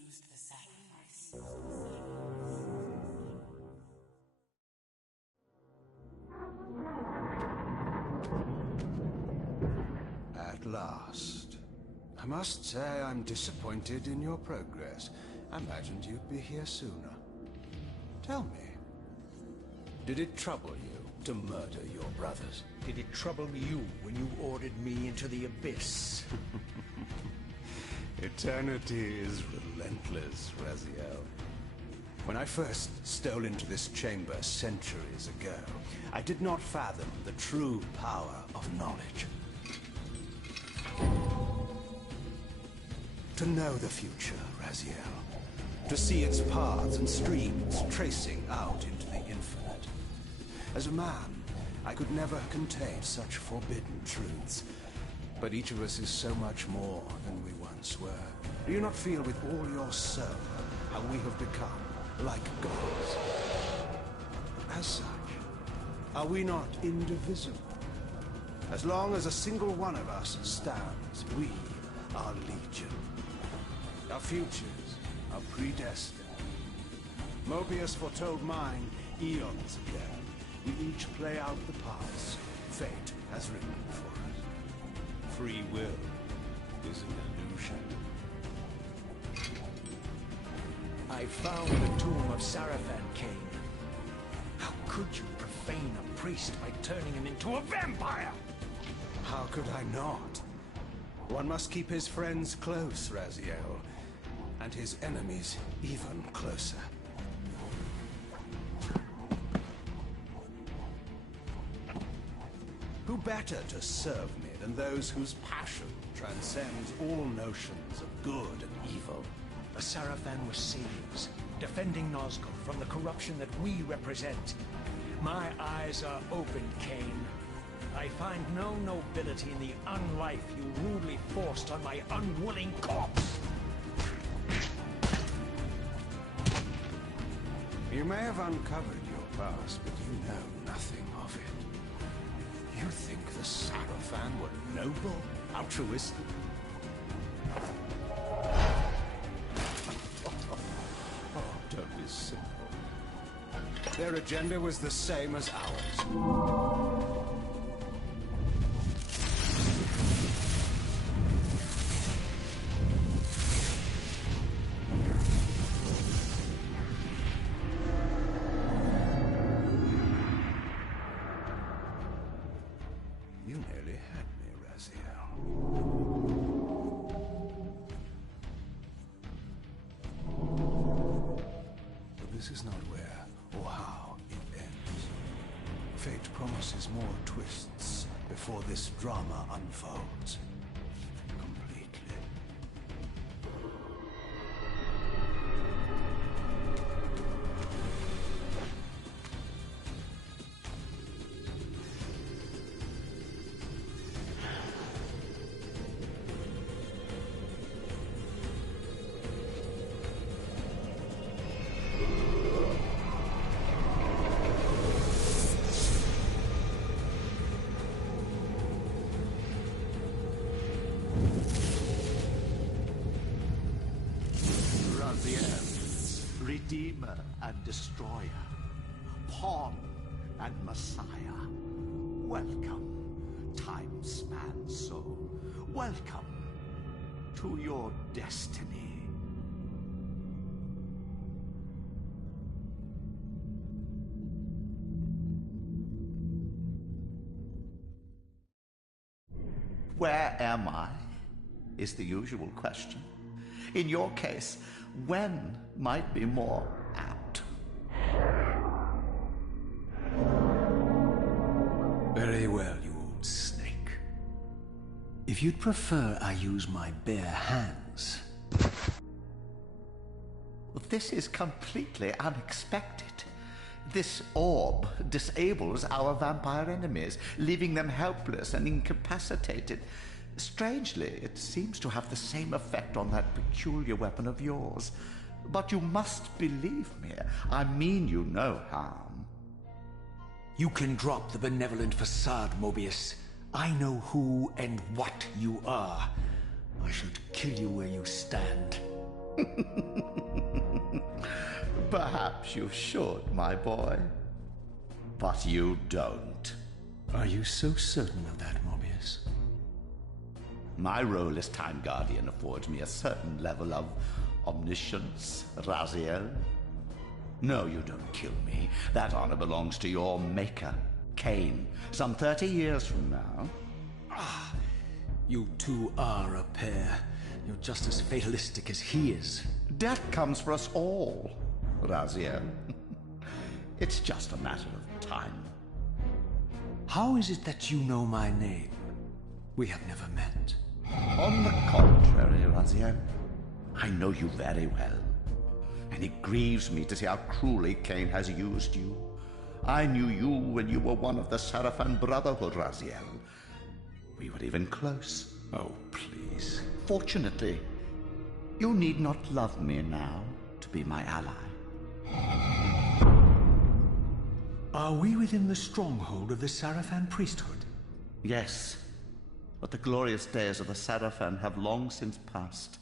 refused the sacrifice. At last. I must say I'm disappointed in your progress. I imagined you'd be here sooner. Tell me, did it trouble you to murder your brothers? Did it trouble you when you ordered me into the abyss? Eternity is relentless, Raziel. When I first stole into this chamber centuries ago, I did not fathom the true power of knowledge. To know the future, Raziel. To see its paths and streams tracing out into the infinite. As a man, I could never contain such forbidden truths. But each of us is so much more than we once were. Do you not feel with all your soul how we have become like gods? As such, are we not indivisible? As long as a single one of us stands, we are legion. Our futures are predestined. Mobius foretold mine eons ago. We each play out the parts fate has written for us. Free will is an illusion. I found the tomb of Sarafan, Kain. How could you profane a priest by turning him into a vampire? How could I not? One must keep his friends close, Raziel, and his enemies even closer. Who better to serve me than those whose passion transcends all notions of good and evil? The Sarafan were saviors, defending Nazgul from the corruption that we represent. My eyes are open, Kain. I find no nobility in the unlife you rudely forced on my unwilling corpse. You may have uncovered your past, but you know nothing of it. You think the Sarafan were noble, altruistic? Oh, don't be simple. Their agenda was the same as ours. You nearly had me, Raziel. But this is not where or how it ends. Fate promises more twists before this drama unfolds completely. Redeemer and Destroyer, Pawn and Messiah. Welcome, time-span soul. Welcome to your destiny. Where am I? Is the usual question. In your case, when might be more apt. Very well, you old snake. If you'd prefer I use my bare hands... This is completely unexpected. This orb disables our vampire enemies, leaving them helpless and incapacitated. Strangely, it seems to have the same effect on that peculiar weapon of yours. But you must believe me. I mean you no harm. You can drop the benevolent facade, Mobius. I know who and what you are. I should kill you where you stand. Perhaps you should, my boy. But you don't. Are you so certain of that, Mobius? My role as Time Guardian affords me a certain level of omniscience, Raziel. No, you don't kill me. That honor belongs to your maker, Kain, some 30 years from now. You two are a pair. You're just as fatalistic as he is. Death comes for us all, Raziel. It's just a matter of time. How is it that you know my name? We have never met. On the contrary, Raziel, I know you very well. And it grieves me to see how cruelly Kain has used you. I knew you when you were one of the Sarafan Brotherhood, Raziel. We were even close. Oh, please. Fortunately, you need not love me now to be my ally. Are we within the stronghold of the Sarafan priesthood? Yes, but the glorious days of the Sarafan have long since passed,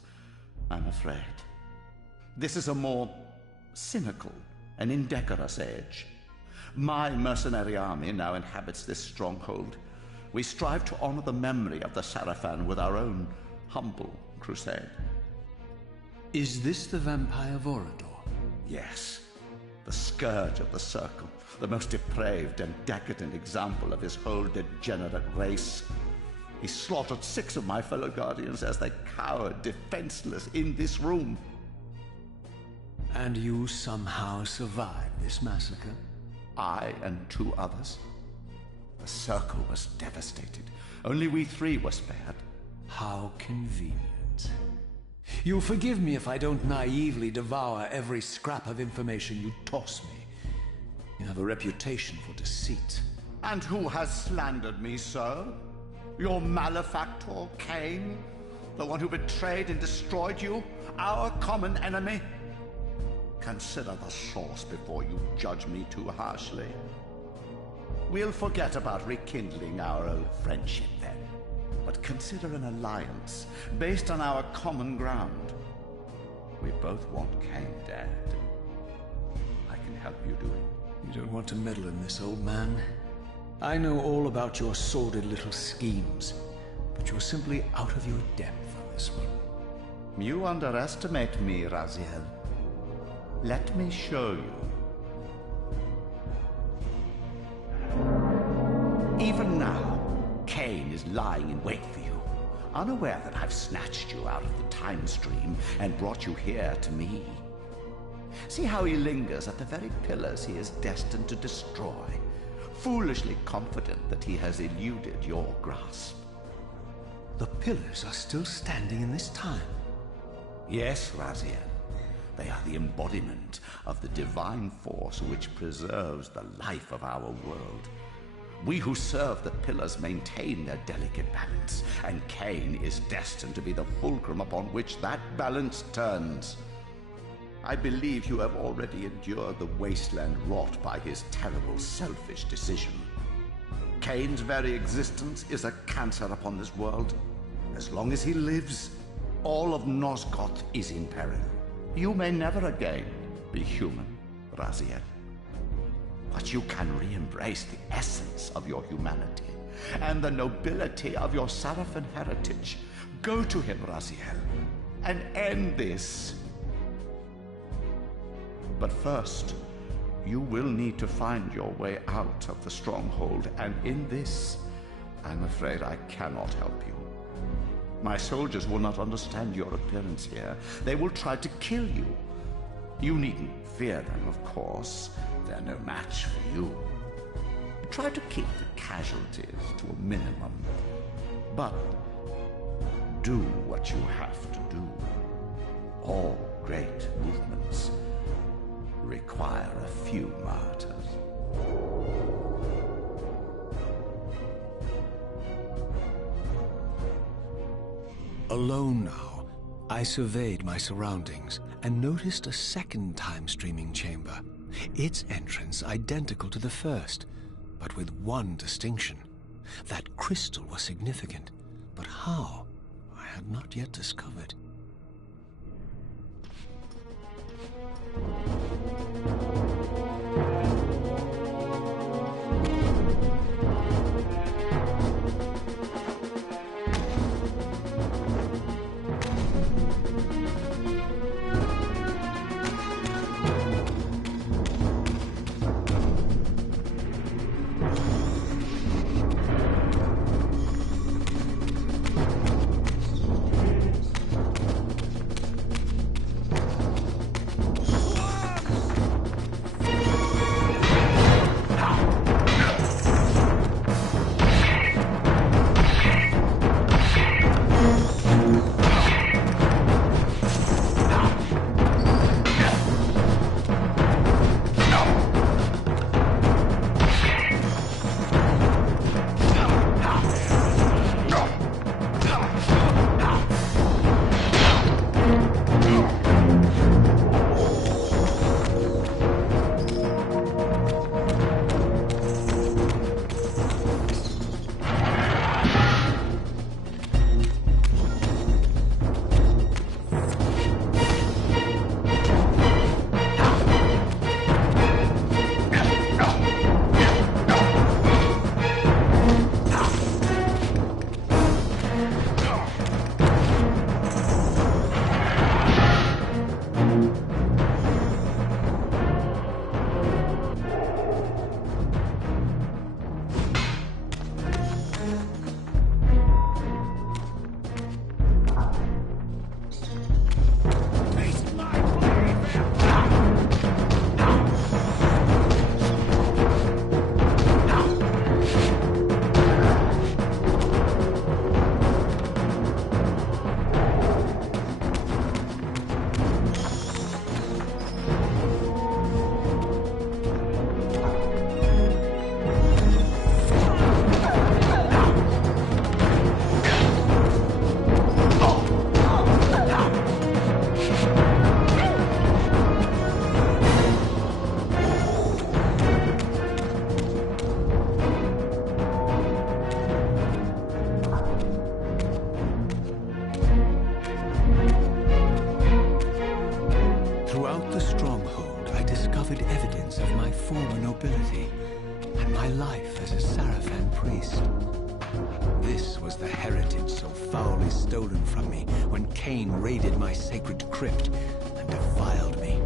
I'm afraid. This is a more cynical and indecorous age. My mercenary army now inhabits this stronghold. We strive to honor the memory of the Sarafan with our own humble crusade. Is this the vampire Vorador? Yes, the scourge of the Circle, the most depraved and decadent example of his whole degenerate race. He slaughtered 6 of my fellow Guardians as they cowered defenseless in this room. And you somehow survived this massacre? I and 2 others. The Circle was devastated. Only we 3 were spared. How convenient. You'll forgive me if I don't naively devour every scrap of information you toss me. You have a reputation for deceit. And who has slandered me so? Your malefactor, Kain? The one who betrayed and destroyed you? Our common enemy? Consider the source before you judge me too harshly. We'll forget about rekindling our old friendship then. But consider an alliance based on our common ground. We both want Kain dead. I can help you do it. You don't want to meddle in this, old man. I know all about your sordid little schemes, but you're simply out of your depth on this one. You underestimate me, Raziel. Let me show you. Even now, Kain is lying in wait for you, unaware that I've snatched you out of the time stream and brought you here to me. See how he lingers at the very pillars he is destined to destroy, foolishly confident that he has eluded your grasp. The pillars are still standing in this time. Yes, Raziel. They are the embodiment of the divine force which preserves the life of our world. We who serve the pillars maintain their delicate balance, and Kain is destined to be the fulcrum upon which that balance turns. I believe you have already endured the wasteland wrought by his terrible, selfish decision. Kain's very existence is a cancer upon this world. As long as he lives, all of Nosgoth is in peril. You may never again be human, Raziel. But you can re-embrace the essence of your humanity and the nobility of your Sarafan heritage. Go to him, Raziel, and end this. But first, you will need to find your way out of the stronghold, and in this, I'm afraid I cannot help you. My soldiers will not understand your appearance here. They will try to kill you. You needn't fear them, of course. They're no match for you. Try to keep the casualties to a minimum. But do what you have to do. All great movements require a few martyrs. Alone now, I surveyed my surroundings and noticed a second time-streaming chamber. Its entrance identical to the first, but with one distinction. That crystal was significant, but how, I had not yet discovered. remnants of my former nobility and my life as a Sarafan priest. This was the heritage so foully stolen from me when Kain raided my sacred crypt and defiled me.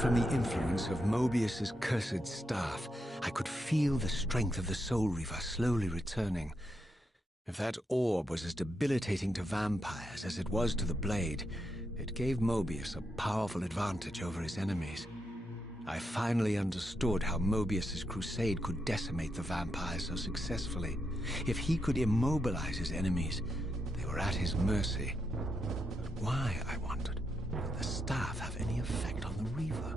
From the influence of Mobius's cursed staff, I could feel the strength of the Soul Reaver slowly returning. If that orb was as debilitating to vampires as it was to the blade, it gave Mobius a powerful advantage over his enemies. I finally understood how Mobius's crusade could decimate the vampires so successfully. If he could immobilize his enemies, they were at his mercy. But why, I wondered, would the staff have any effect on the Reaver?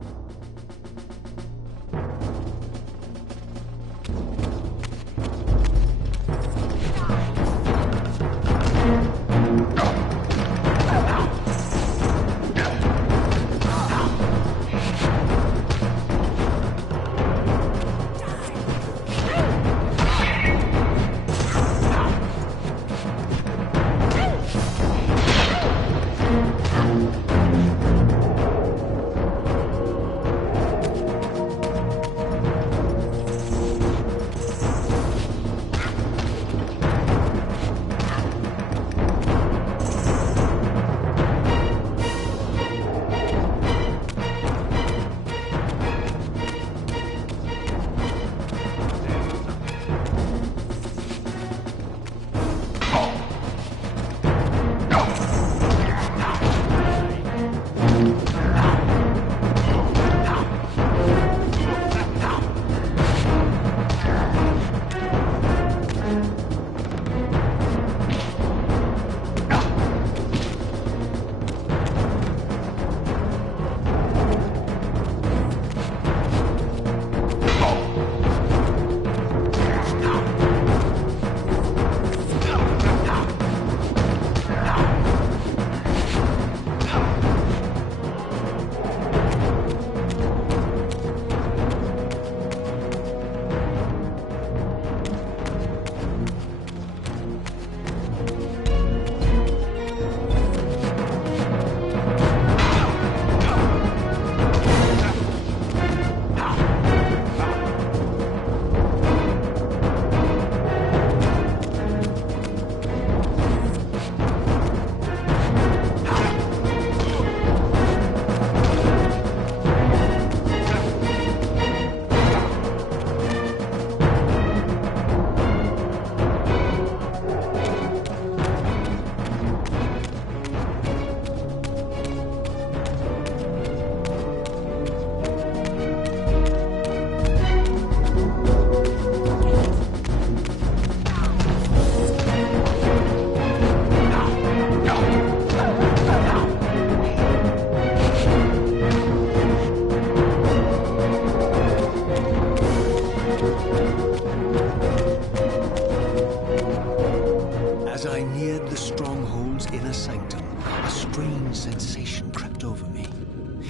the stronghold's inner sanctum, a strange sensation crept over me.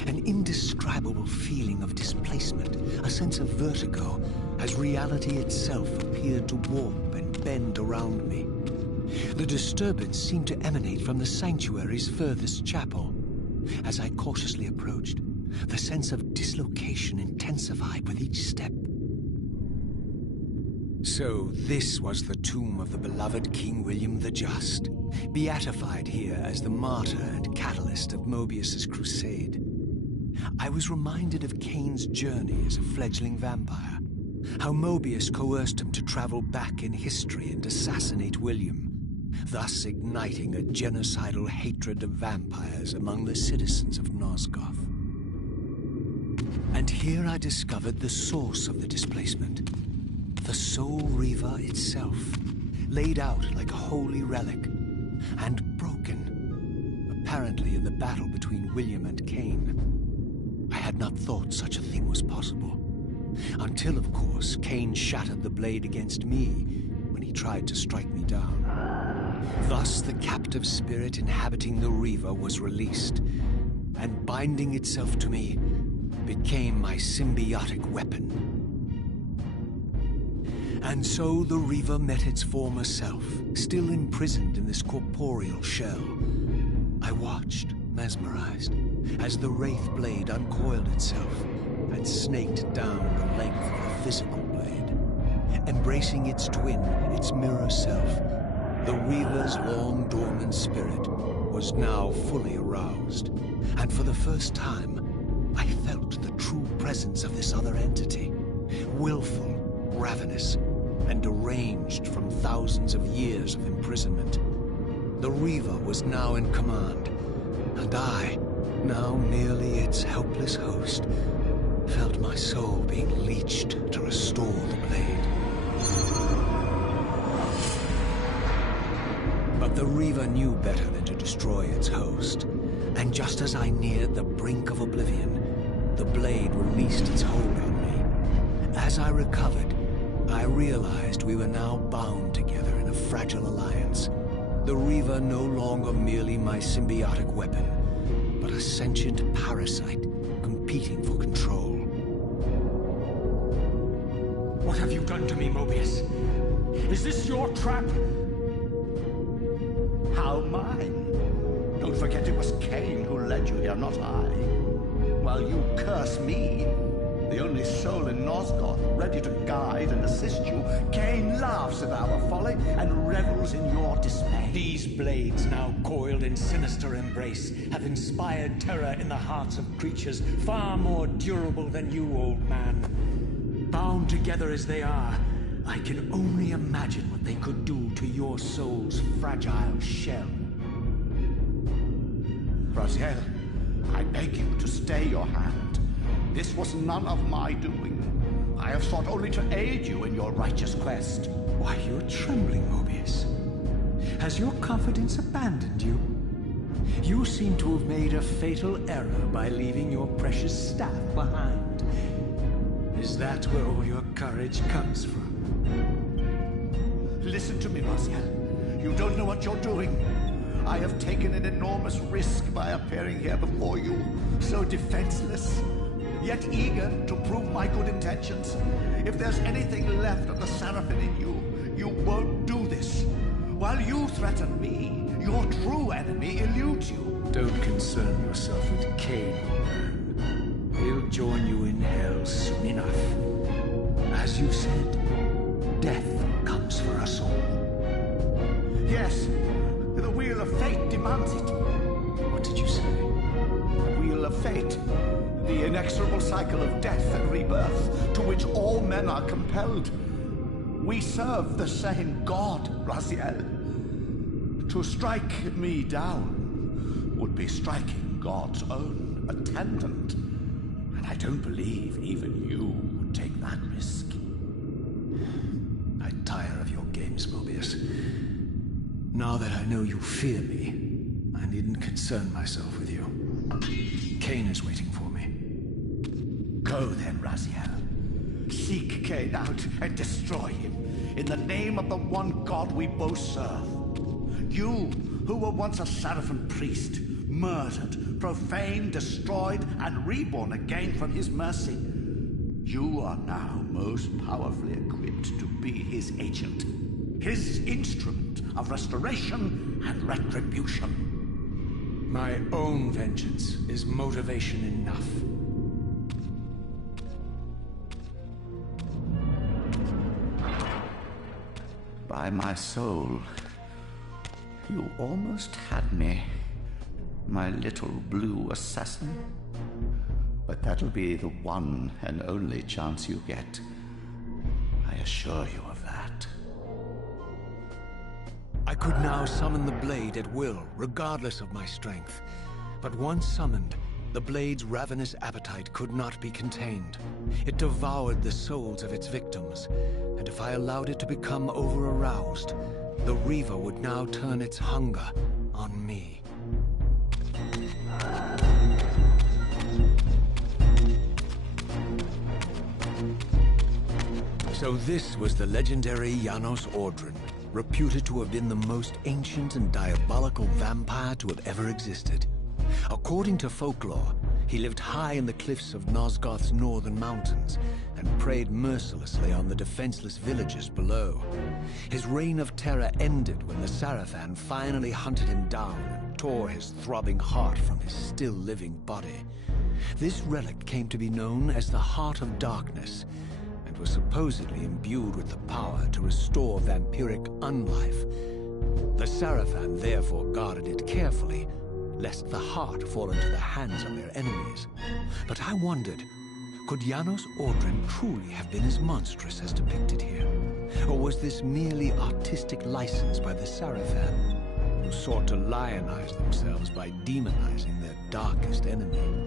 An indescribable feeling of displacement, a sense of vertigo, as reality itself appeared to warp and bend around me. The disturbance seemed to emanate from the sanctuary's furthest chapel. As I cautiously approached, the sense of dislocation intensified with each step. So this was the tomb of the beloved King William the Just, beatified here as the martyr and catalyst of Mobius's crusade. I was reminded of Kain's journey as a fledgling vampire, how Mobius coerced him to travel back in history and assassinate William, thus igniting a genocidal hatred of vampires among the citizens of Nosgoth. And here I discovered the source of the displacement. The Soul Reaver itself, laid out like a holy relic, and broken, apparently in the battle between William and Kain. I had not thought such a thing was possible, until, of course, Kain shattered the blade against me when he tried to strike me down. Thus, the captive spirit inhabiting the Reaver was released, and binding itself to me, became my symbiotic weapon. And so the Reaver met its former self, still imprisoned in this corporeal shell. I watched, mesmerized, as the Wraith blade uncoiled itself and snaked down the length of the physical blade. Embracing its twin, its mirror self, the Reaver's long dormant spirit was now fully aroused, and for the first time, I felt the true presence of this other entity, willful, ravenous, and deranged from thousands of years of imprisonment. The Reaver was now in command, and I, now merely its helpless host, felt my soul being leeched to restore the blade. But the Reaver knew better than to destroy its host, and just as I neared the brink of oblivion, the blade released its hold on me. As I recovered, I realized we were now bound together in a fragile alliance. The Reaver no longer merely my symbiotic weapon, but a sentient parasite competing for control. What have you done to me, Mobius? Is this your trap? How mine? Don't forget it was Kain who led you here, not I. While you curse me, the only soul in Nosgoth ready to guide and assist you, Kain laughs at our folly and revels in your dismay. These blades, now coiled in sinister embrace, have inspired terror in the hearts of creatures far more durable than you, old man. Bound together as they are, I can only imagine what they could do to your soul's fragile shell. Raziel, I beg you to stay your hand. This was none of my doing. I have sought only to aid you in your righteous quest. Why, you're trembling, Mobius. Has your confidence abandoned you? You seem to have made a fatal error by leaving your precious staff behind. Is that where all your courage comes from? Listen to me, Raziel. You don't know what you're doing. I have taken an enormous risk by appearing here before you, so defenseless, yet eager to prove my good intentions. If there's anything left of the Seraphim in you, you won't do this. While you threaten me, your true enemy eludes you. Don't concern yourself with Kain, man. He'll join you in hell soon enough. As you said, death comes for us all. Yes, the wheel of fate demands it. What did you say? The wheel of fate. The inexorable cycle of death and rebirth to which all men are compelled. We serve the same God, Raziel. To strike me down would be striking God's own attendant. And I don't believe even you would take that risk. I tire of your games, Mobius. Now that I know you fear me, I needn't concern myself with you. Kain is waiting for me. Go then, Raziel. Seek Kain out and destroy him in the name of the one God we both serve. You, who were once a Seraphim priest, murdered, profaned, destroyed, and reborn again from his mercy. You are now most powerfully equipped to be his agent, his instrument of restoration and retribution. My own vengeance is motivation enough. By my soul, you almost had me, my little blue assassin. But that'll be the one and only chance you get. I assure you of that. I could now summon the blade at will, regardless of my strength. But once summoned, the blade's ravenous appetite could not be contained. It devoured the souls of its victims, and if I allowed it to become over-aroused, the Reaver would now turn its hunger on me. So this was the legendary Janos Ordren, reputed to have been the most ancient and diabolical vampire to have ever existed. According to folklore, he lived high in the cliffs of Nosgoth's northern mountains and preyed mercilessly on the defenseless villagers below. His reign of terror ended when the Sarafan finally hunted him down and tore his throbbing heart from his still-living body. This relic came to be known as the Heart of Darkness, and was supposedly imbued with the power to restore vampiric unlife. The Sarafan therefore guarded it carefully, lest the heart fall into the hands of their enemies. But I wondered, could Janos Ordren truly have been as monstrous as depicted here? Or was this merely artistic license by the Sarafan, who sought to lionize themselves by demonizing their darkest enemy?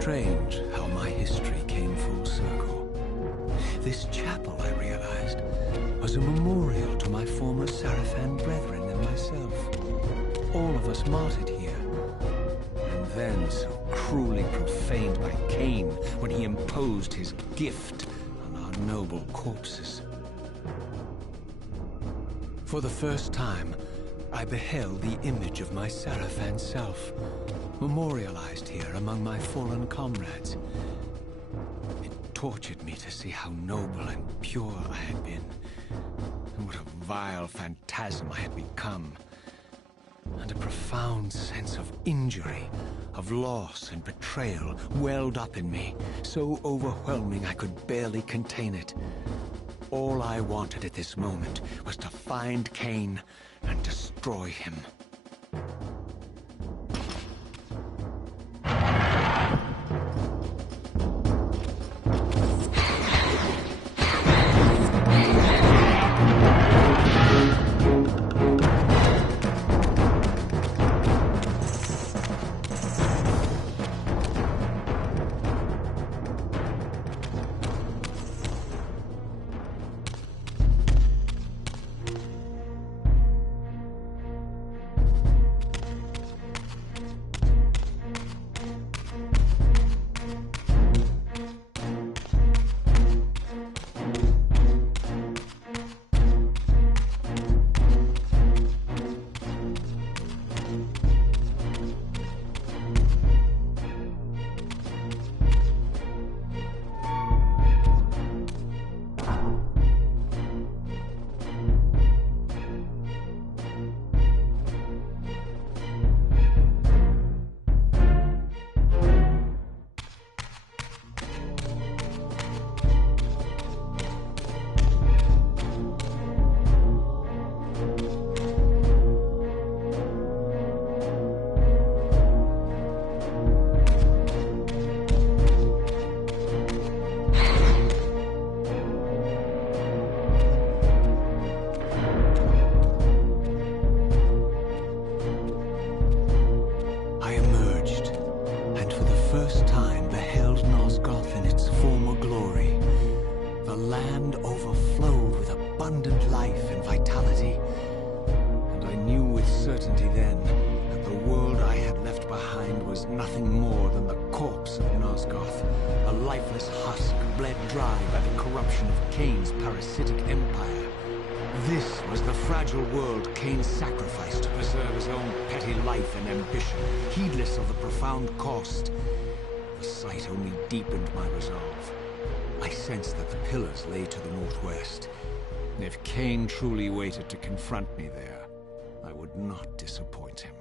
Strange how my history came full circle. This chapel, I realized, was a memorial to my former Sarafan brethren and myself. All of us martyred here. And then so cruelly profaned by Kain when he imposed his gift on our noble corpses. For the first time, I beheld the image of my Sarafan self, memorialized here among my fallen comrades. It tortured me to see how noble and pure I had been, and what a vile phantasm I had become. And a profound sense of injury, of loss and betrayal welled up in me, so overwhelming I could barely contain it. All I wanted at this moment was to find Kain and destroy him. first time beheld Nosgoth in its former glory, the land overflowed with abundant life and vitality, and I knew with certainty then that the world I had left behind was nothing more than the corpse of Nosgoth, a lifeless husk bled dry by the corruption of Kain's parasitic empire. This was the fragile world Kain sacrificed to preserve his own petty life and ambition, heedless of the profound cost. The sight only deepened my resolve. I sensed that the pillars lay to the northwest. If Kain truly waited to confront me there, I would not disappoint him.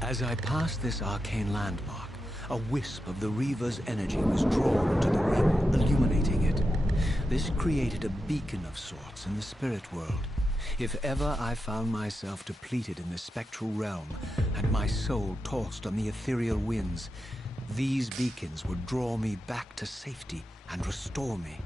As I passed this arcane landmark, a wisp of the Reaver's energy was drawn into the ring, illuminating it. This created a beacon of sorts in the spirit world. If ever I found myself depleted in the spectral realm, and my soul tossed on the ethereal winds, these beacons would draw me back to safety and restore me.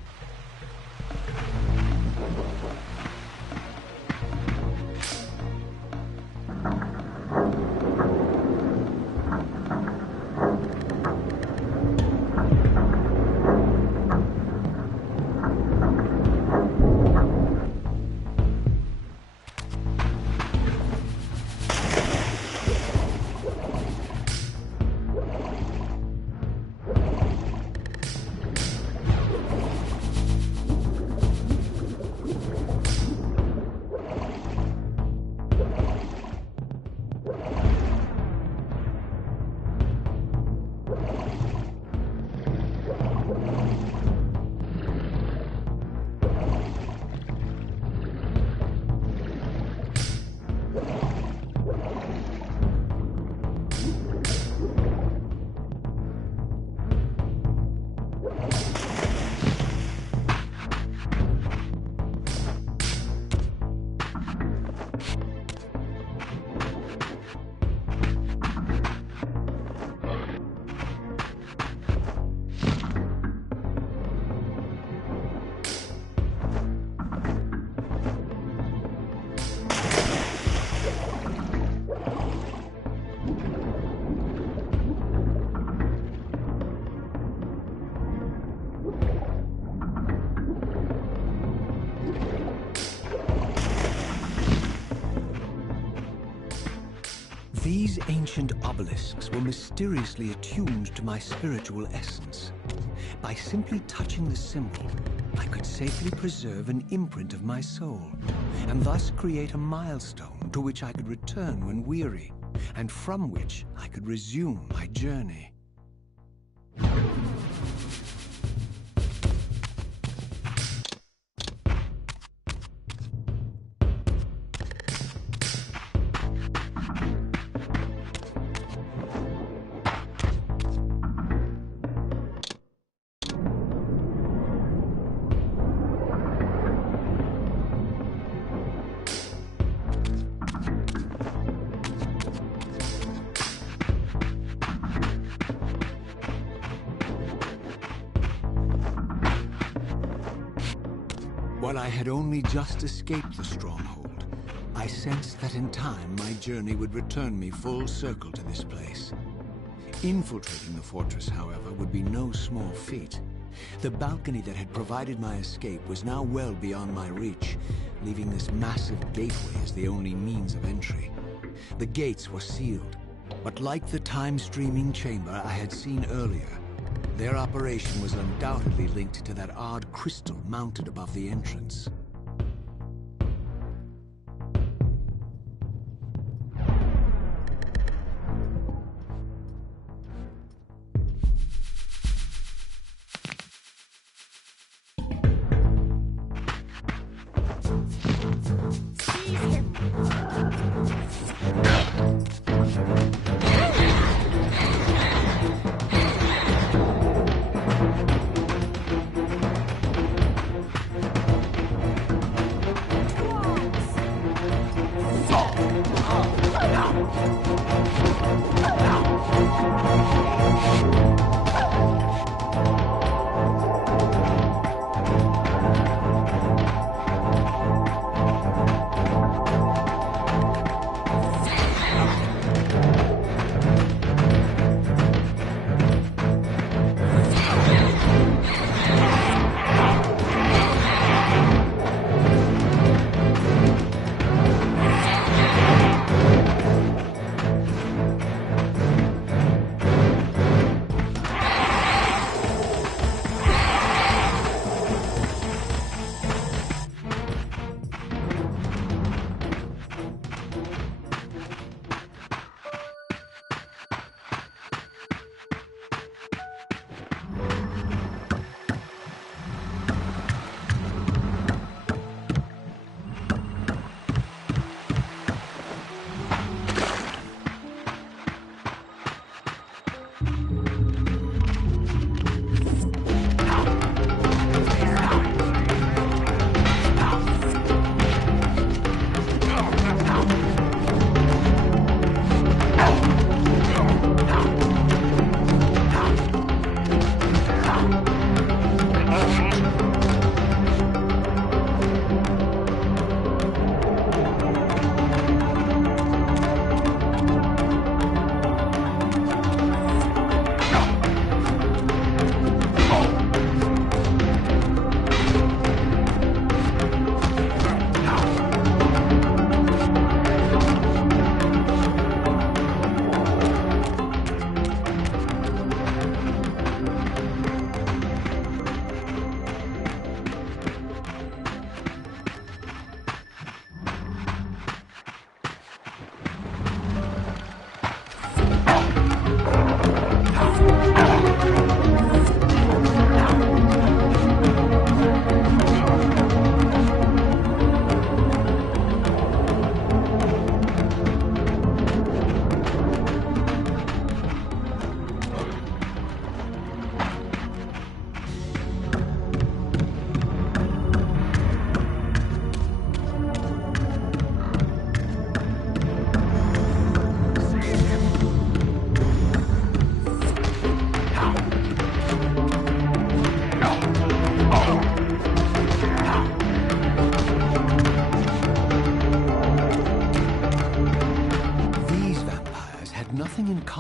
These ancient obelisks were mysteriously attuned to my spiritual essence. By simply touching the symbol, I could safely preserve an imprint of my soul, and thus create a milestone to which I could return when weary, and from which I could resume my journey. While I had only just escaped the stronghold, I sensed that in time my journey would return me full circle to this place. Infiltrating the fortress, however, would be no small feat. The balcony that had provided my escape was now well beyond my reach, leaving this massive gateway as the only means of entry. The gates were sealed, but like the time-streaming chamber I had seen earlier, their operation was undoubtedly linked to that odd crystal mounted above the entrance.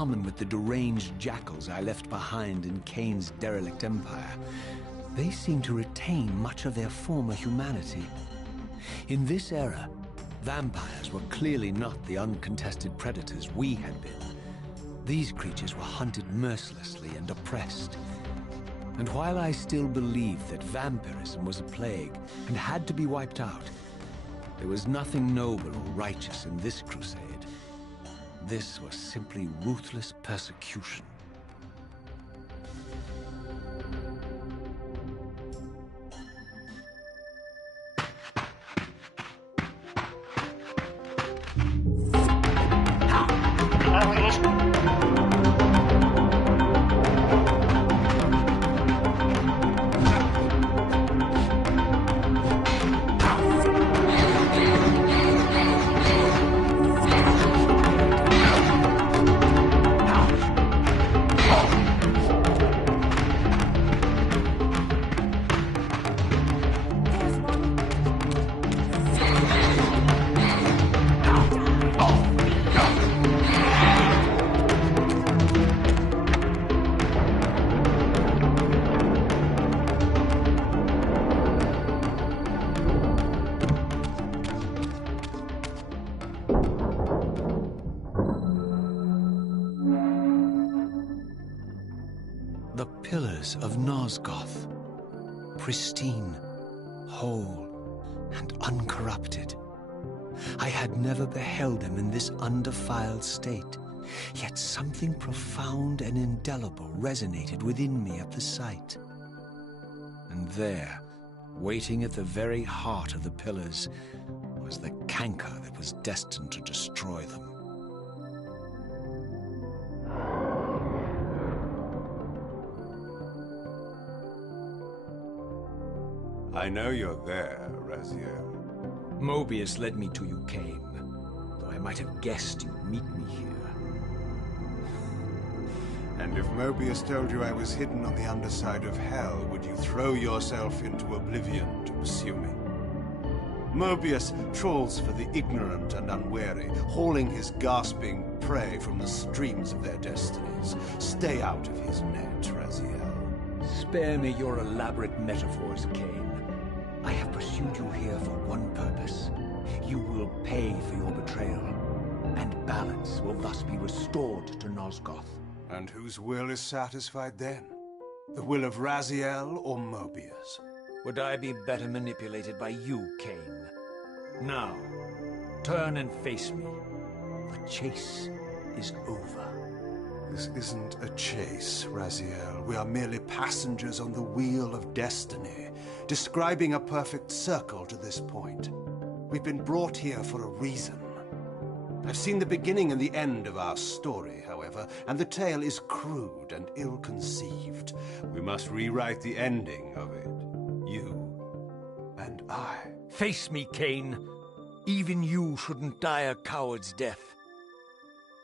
common with the deranged jackals I left behind in Kain's derelict empire. They seem to retain much of their former humanity. In this era, vampires were clearly not the uncontested predators we had been. These creatures were hunted mercilessly and oppressed. And while I still believed that vampirism was a plague and had to be wiped out, there was nothing noble or righteous in this crusade. This was simply ruthless persecution. The pillars of Nosgoth, pristine, whole, and uncorrupted. I had never beheld them in this undefiled state, yet something profound and indelible resonated within me at the sight. And there, waiting at the very heart of the pillars, was the canker that was destined to destroy them. I know you're there, Raziel. Mobius led me to you, Kain, though I might have guessed you'd meet me here. And if Mobius told you I was hidden on the underside of hell, would you throw yourself into oblivion to pursue me? Mobius trawls for the ignorant and unwary, hauling his gasping prey from the streams of their destinies. Stay out of his net, Raziel. Spare me your elaborate metaphors, Kain. I have pursued you here for one purpose. You will pay for your betrayal, and balance will thus be restored to Nosgoth. And whose will is satisfied then? The will of Raziel or Mobius? Would I be better manipulated by you, Kain? Now, turn and face me. The chase is over. This isn't a chase, Raziel. We are merely passengers on the wheel of destiny, describing a perfect circle to this point. We've been brought here for a reason. I've seen the beginning and the end of our story, however, and the tale is crude and ill-conceived. We must rewrite the ending of it. You and I. Face me, Kain. Even you shouldn't die a coward's death.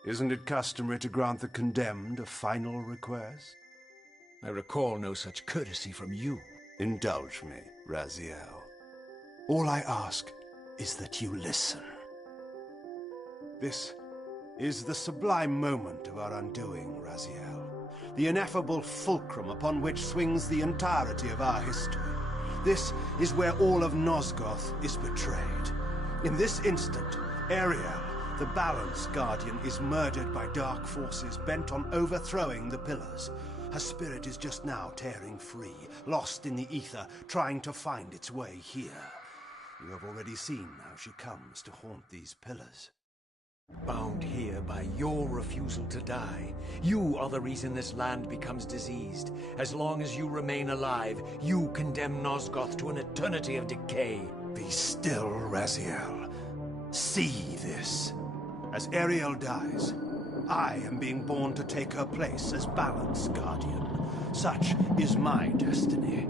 Isn't it customary to grant the condemned a final request? I recall no such courtesy from you. Indulge me, Raziel. All I ask is that you listen. This is the sublime moment of our undoing, Raziel. The ineffable fulcrum upon which swings the entirety of our history. This is where all of Nosgoth is betrayed. In this instant, Ariel, the Balance Guardian, is murdered by dark forces bent on overthrowing the pillars. Her spirit is just now tearing free, lost in the ether, trying to find its way here. You have already seen how she comes to haunt these pillars. Bound here by your refusal to die. You are the reason this land becomes diseased. As long as you remain alive, you condemn Nosgoth to an eternity of decay. Be still, Raziel. See this. As Ariel dies, I am being born to take her place as Balance Guardian. Such is my destiny.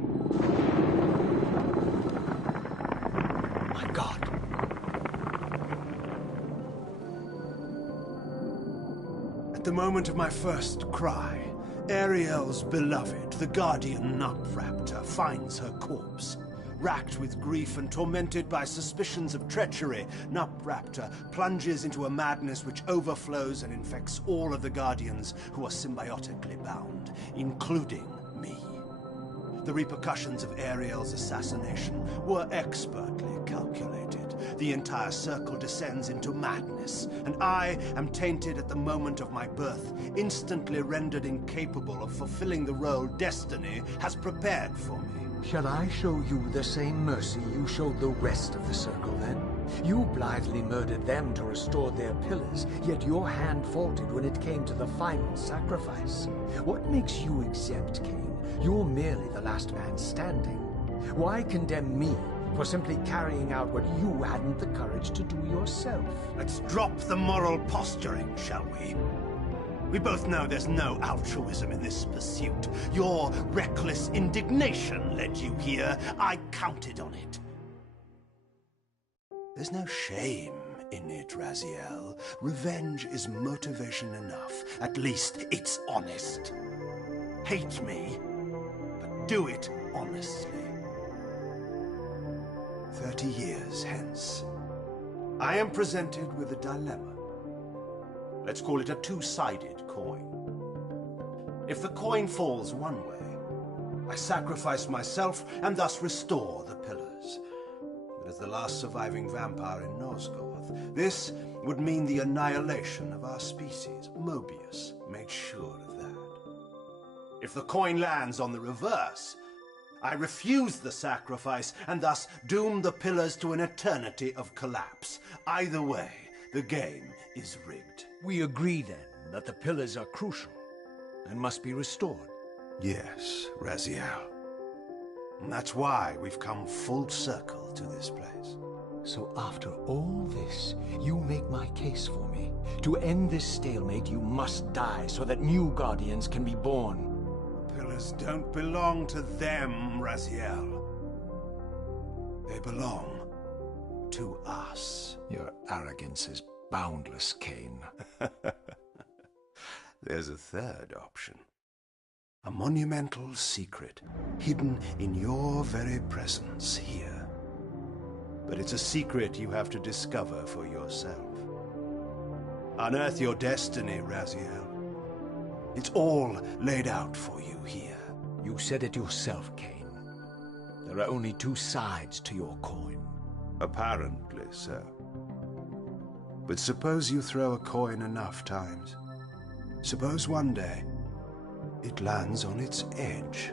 My God. At the moment of my first cry, Ariel's beloved, the Guardian Nutraptor, finds her corpse. Racked with grief and tormented by suspicions of treachery, Nupraptor plunges into a madness which overflows and infects all of the Guardians who are symbiotically bound, including me. The repercussions of Ariel's assassination were expertly calculated. The entire circle descends into madness, and I am tainted at the moment of my birth, instantly rendered incapable of fulfilling the role destiny has prepared for me. Shall I show you the same mercy you showed the rest of the Circle, then? You blithely murdered them to restore their pillars, yet your hand faltered when it came to the final sacrifice. What makes you exempt, Kain? You're merely the last man standing. Why condemn me for simply carrying out what you hadn't the courage to do yourself? Let's drop the moral posturing, shall we? We both know there's no altruism in this pursuit. Your reckless indignation led you here. I counted on it. There's no shame in it, Raziel. Revenge is motivation enough. At least it's honest. Hate me, but do it honestly. 30 years hence, I am presented with a dilemma. Let's call it a two-sided coin. If the coin falls one way, I sacrifice myself and thus restore the pillars. But as the last surviving vampire in Nosgoth, this would mean the annihilation of our species. Mobius made sure of that. If the coin lands on the reverse, I refuse the sacrifice and thus doom the pillars to an eternity of collapse. Either way, the game is rigged. We agree, then, that the pillars are crucial and must be restored. Yes, Raziel. And that's why we've come full circle to this place. So after all this, you make my case for me. To end this stalemate, you must die so that new Guardians can be born. The pillars don't belong to them, Raziel. They belong to us. Your arrogance is boundless, Kain. There's a third option. A monumental secret, hidden in your very presence here. But it's a secret you have to discover for yourself. Unearth your destiny, Raziel. It's all laid out for you here. You said it yourself, Kain. There are only two sides to your coin. Apparently so. But suppose you throw a coin enough times. Suppose one day it lands on its edge.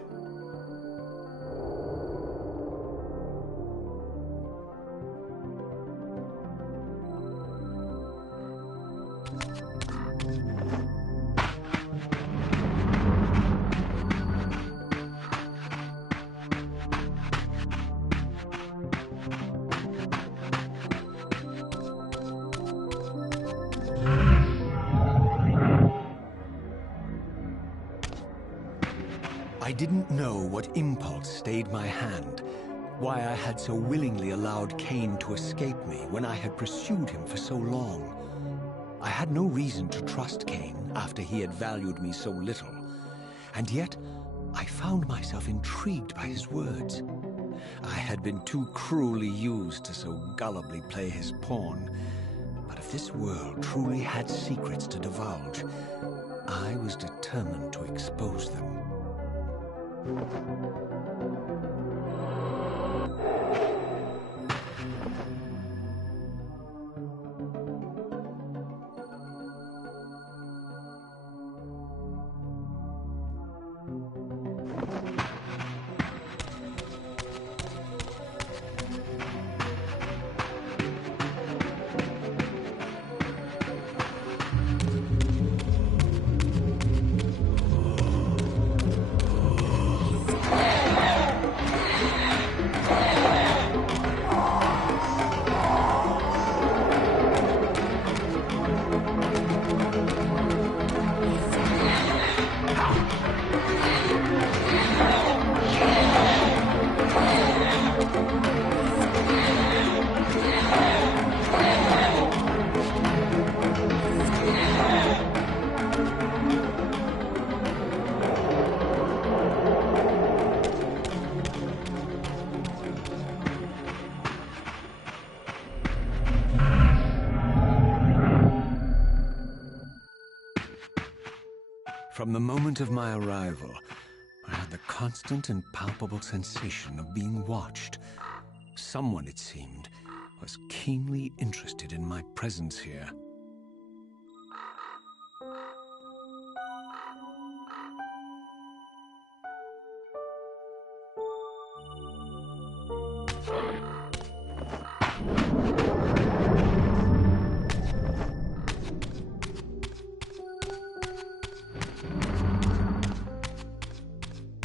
I didn't know what impulse stayed my hand, why I had so willingly allowed Kain to escape me when I had pursued him for so long. I had no reason to trust Kain after he had valued me so little, and yet I found myself intrigued by his words. I had been too cruelly used to so gullibly play his pawn, but if this world truly had secrets to divulge, I was determined to expose them. From the moment of my arrival, I had the constant and palpable sensation of being watched. Someone, it seemed, was keenly interested in my presence here.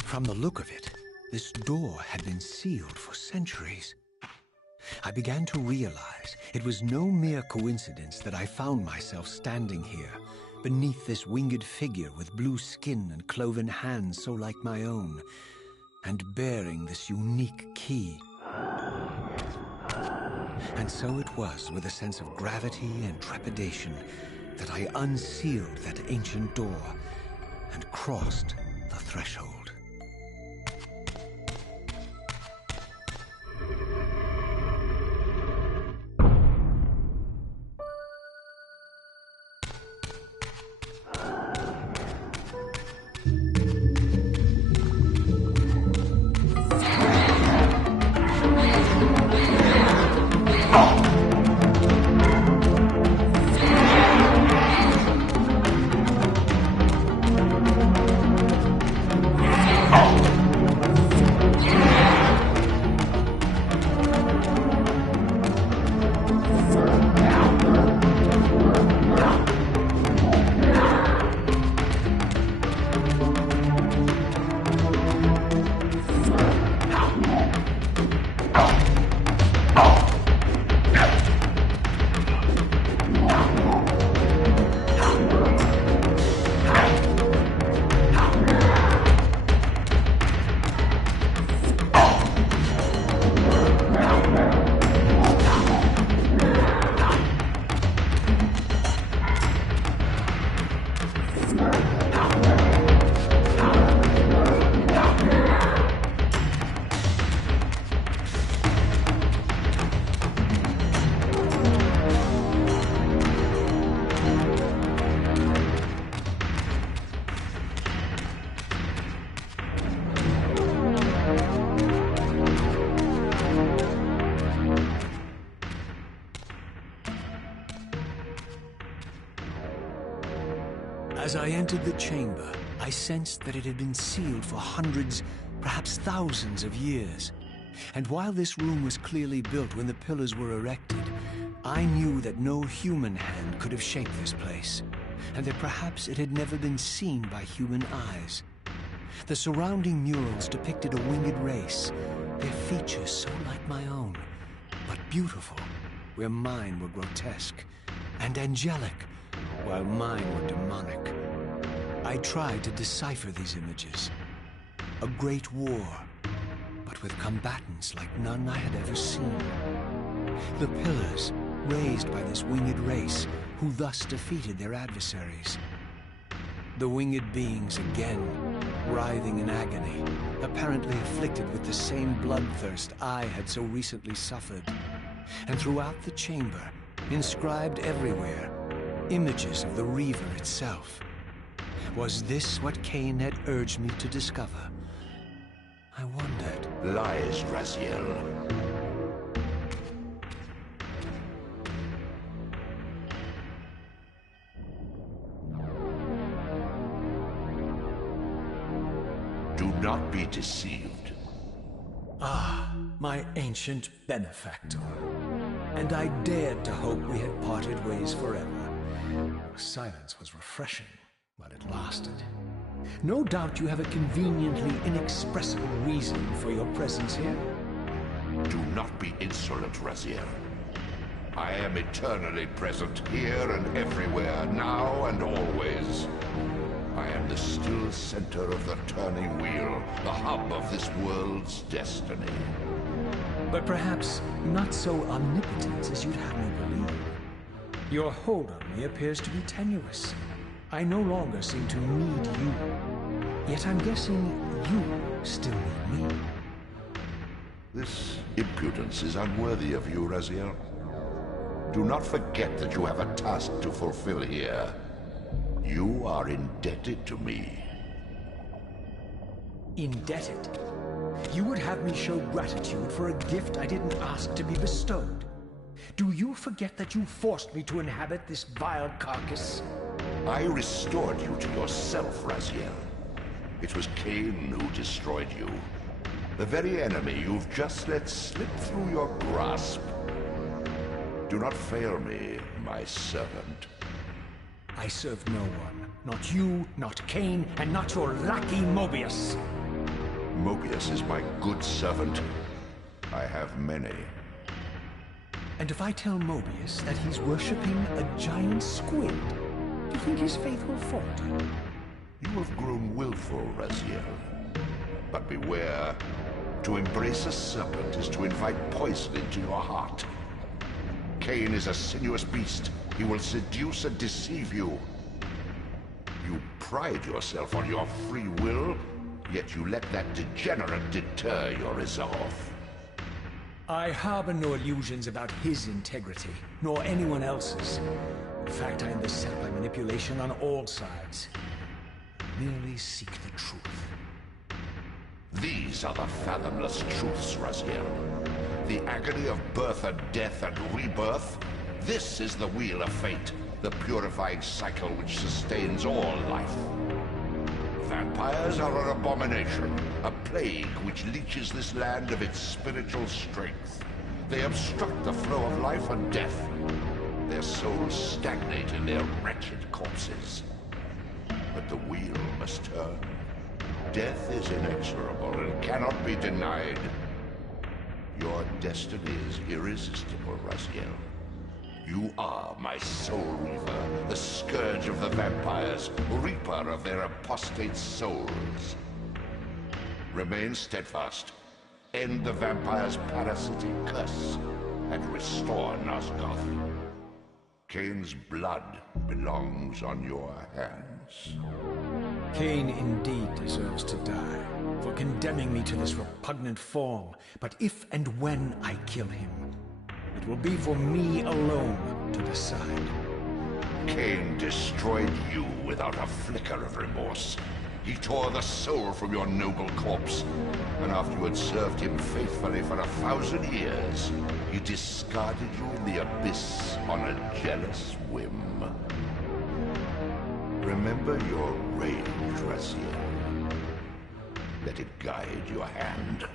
From the look of it, this door had been sealed for centuries. I began to realize it was no mere coincidence that I found myself standing here, beneath this winged figure with blue skin and cloven hands so like my own, and bearing this unique key. And so it was with a sense of gravity and trepidation that I unsealed that ancient door and crossed the threshold. As I entered the chamber, I sensed that it had been sealed for hundreds, perhaps thousands of years. And while this room was clearly built when the pillars were erected, I knew that no human hand could have shaped this place, and that perhaps it had never been seen by human eyes. The surrounding murals depicted a winged race, their features so like my own, but beautiful, where mine were grotesque, and angelic, while mine were demonic. I tried to decipher these images. A great war, but with combatants like none I had ever seen. The pillars, raised by this winged race, who thus defeated their adversaries. The winged beings again, writhing in agony, apparently afflicted with the same bloodthirst I had so recently suffered. And throughout the chamber, inscribed everywhere, images of the Reaver itself. Was this what Kain had urged me to discover? I wondered. Lies, Raziel. Do not be deceived. Ah, my ancient benefactor. And I dared to hope we had parted ways forever. Your silence was refreshing, but it lasted. No doubt you have a conveniently inexpressible reason for your presence here. Do not be insolent, Raziel. I am eternally present here and everywhere, now and always. I am the still center of the turning wheel, the hub of this world's destiny. But perhaps not so omnipotent as you'd have me believe. Your hold on me appears to be tenuous. I no longer seem to need you. Yet I'm guessing you still need me. This impudence is unworthy of you, Raziel. Do not forget that you have a task to fulfill here. You are indebted to me. Indebted? You would have me show gratitude for a gift I didn't ask to be bestowed. Do you forget that you forced me to inhabit this vile carcass? I restored you to yourself, Raziel. It was Kain who destroyed you. The very enemy you've just let slip through your grasp. Do not fail me, my servant. I serve no one. Not you, not Kain, and not your lackey Mobius. Mobius is my good servant. I have many. And if I tell Mobius that he's worshipping a giant squid, do you think his faith will falter? You have grown willful, Raziel. But beware. To embrace a serpent is to invite poison into your heart. Kain is a sinuous beast. He will seduce and deceive you. You pride yourself on your free will, yet you let that degenerate deter your resolve. I harbor no illusions about his integrity, nor anyone else's. In fact, I am beset by manipulation on all sides. Merely seek the truth. These are the fathomless truths, Raziel. The agony of birth and death and rebirth. This is the wheel of fate, the purifying cycle which sustains all life. Vampires are an abomination, a plague which leeches this land of its spiritual strength. They obstruct the flow of life and death. Their souls stagnate in their wretched corpses. But the wheel must turn. Death is inexorable and cannot be denied. Your destiny is irresistible, Raziel. You are my soul Reaver, the scourge of the vampires, reaper of their apostate souls. Remain steadfast. End the vampires' parasitic curse, and restore Nosgoth. Kain's blood belongs on your hands. Kain indeed deserves to die for condemning me to this repugnant form. But if and when I kill him, it will be for me alone to decide. Kain destroyed you without a flicker of remorse. He tore the soul from your noble corpse, and after you had served him faithfully for 1,000 years, he discarded you in the abyss on a jealous whim. Remember your rage, Raziel. Let it guide your hand.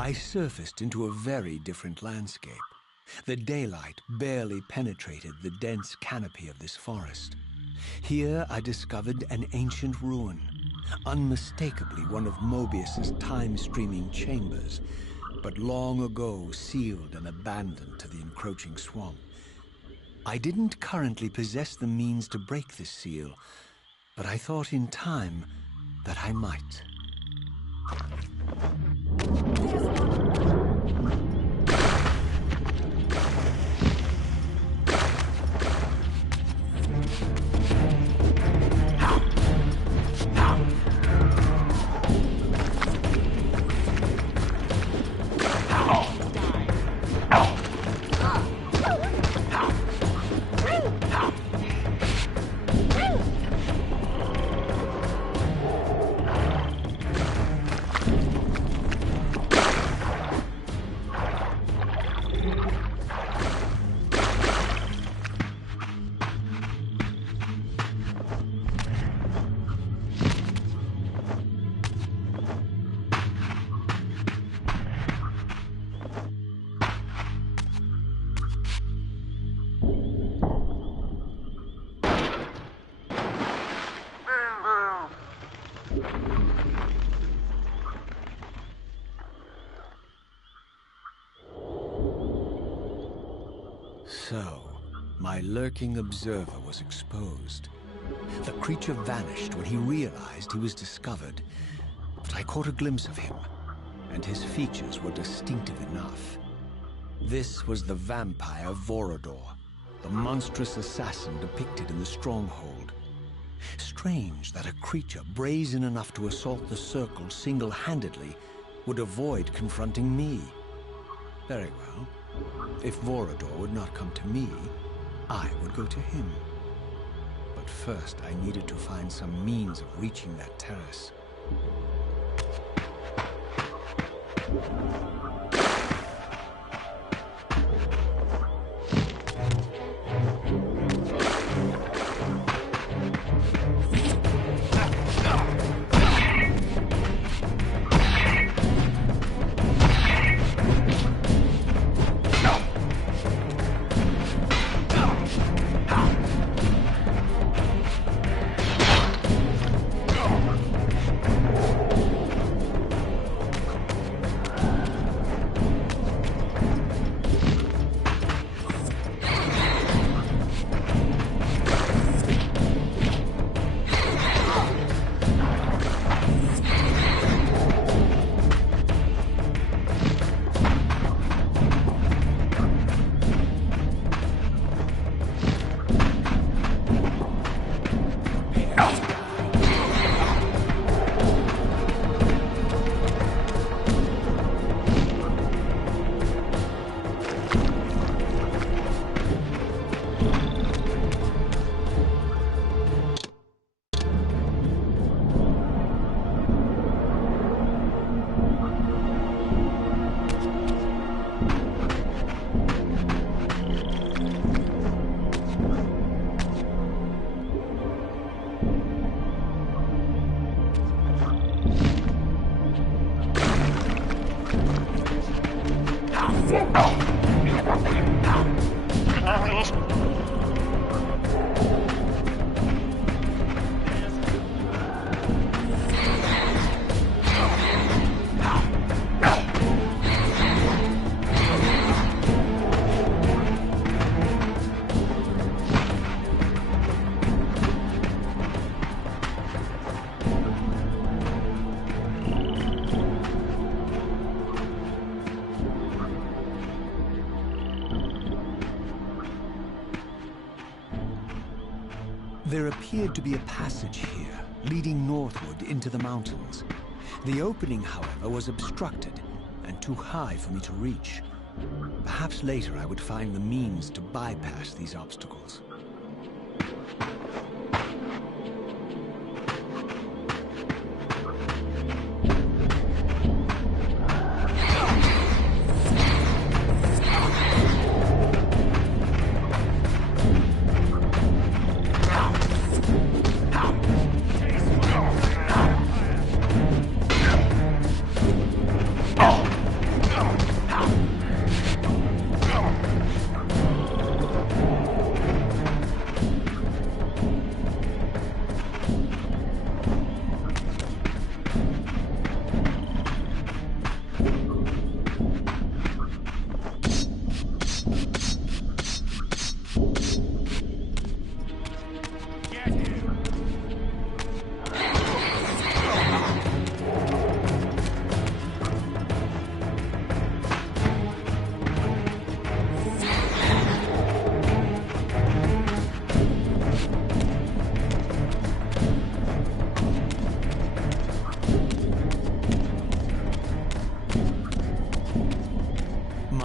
I surfaced into a very different landscape. The daylight barely penetrated the dense canopy of this forest. Here I discovered an ancient ruin, unmistakably one of Mobius's time-streaming chambers, but long ago sealed and abandoned to the encroaching swamp. I didn't currently possess the means to break this seal, but I thought in time that I might. So, my lurking observer was exposed. The creature vanished when he realized he was discovered, but I caught a glimpse of him, and his features were distinctive enough. This was the vampire Vorador, the monstrous assassin depicted in the stronghold. Strange that a creature brazen enough to assault the Circle single-handedly would avoid confronting me. Very well. If Vorador would not come to me, I would go to him. But first, I needed to find some means of reaching that terrace. There appeared to be a passage here, leading northward into the mountains. The opening, however, was obstructed and too high for me to reach. Perhaps later I would find the means to bypass these obstacles.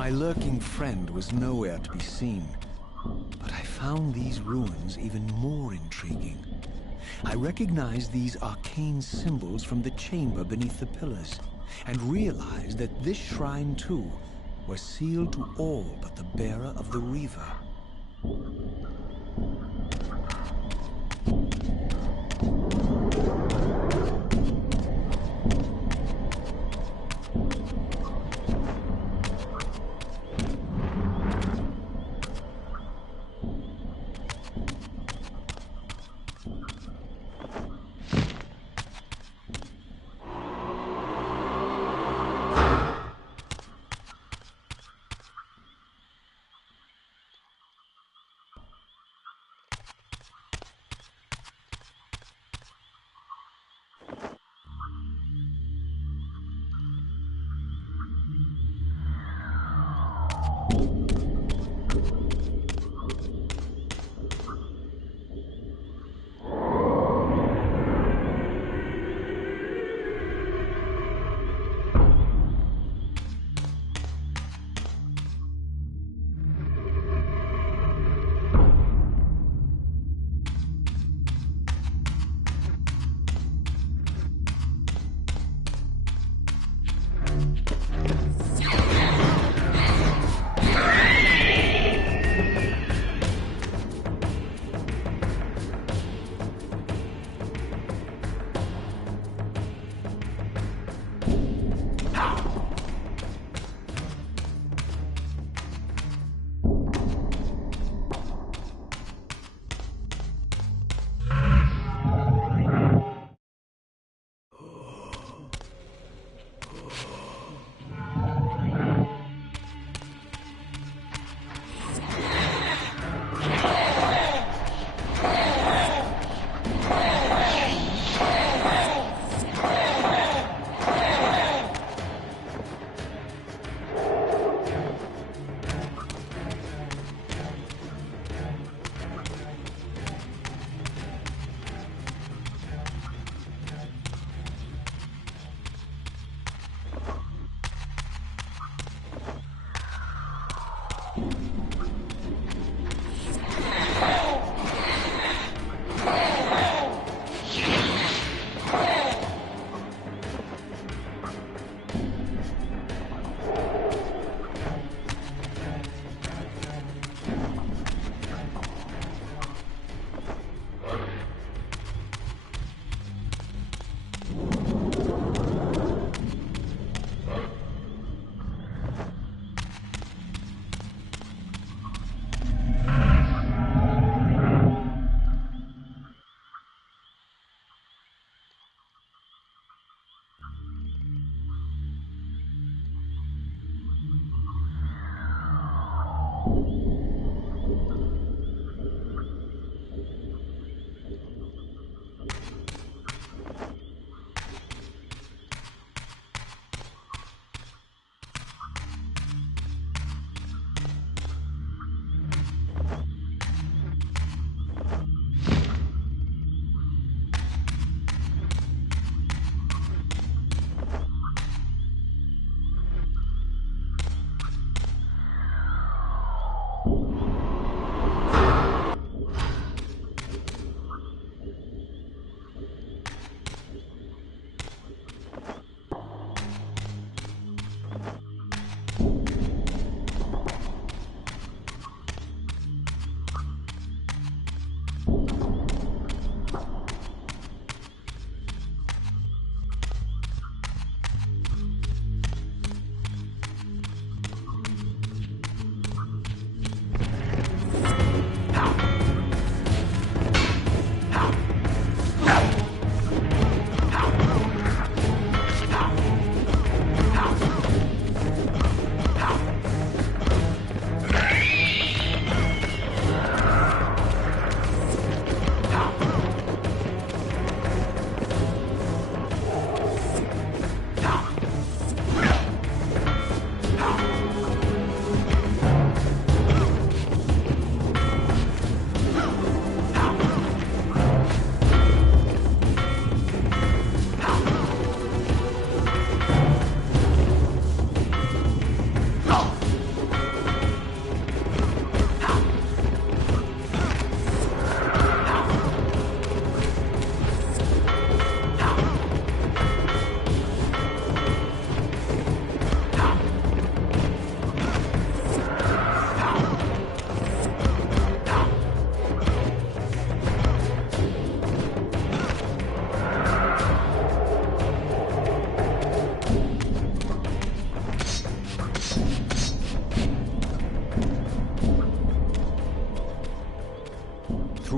My lurking friend was nowhere to be seen, but I found these ruins even more intriguing. I recognized these arcane symbols from the chamber beneath the pillars, and realized that this shrine, too, was sealed to all but the bearer of the Reaver.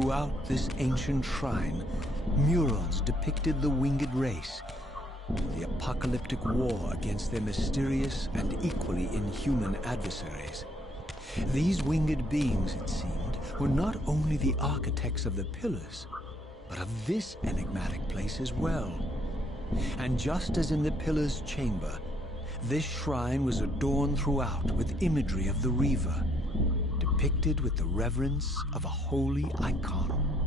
throughout this ancient shrine, murals depicted the winged race, the apocalyptic war against their mysterious and equally inhuman adversaries. These winged beings, it seemed, were not only the architects of the pillars, but of this enigmatic place as well. And just as in the Pillar's chamber, this shrine was adorned throughout with imagery of the Reaver, depicted with the reverence of a holy icon.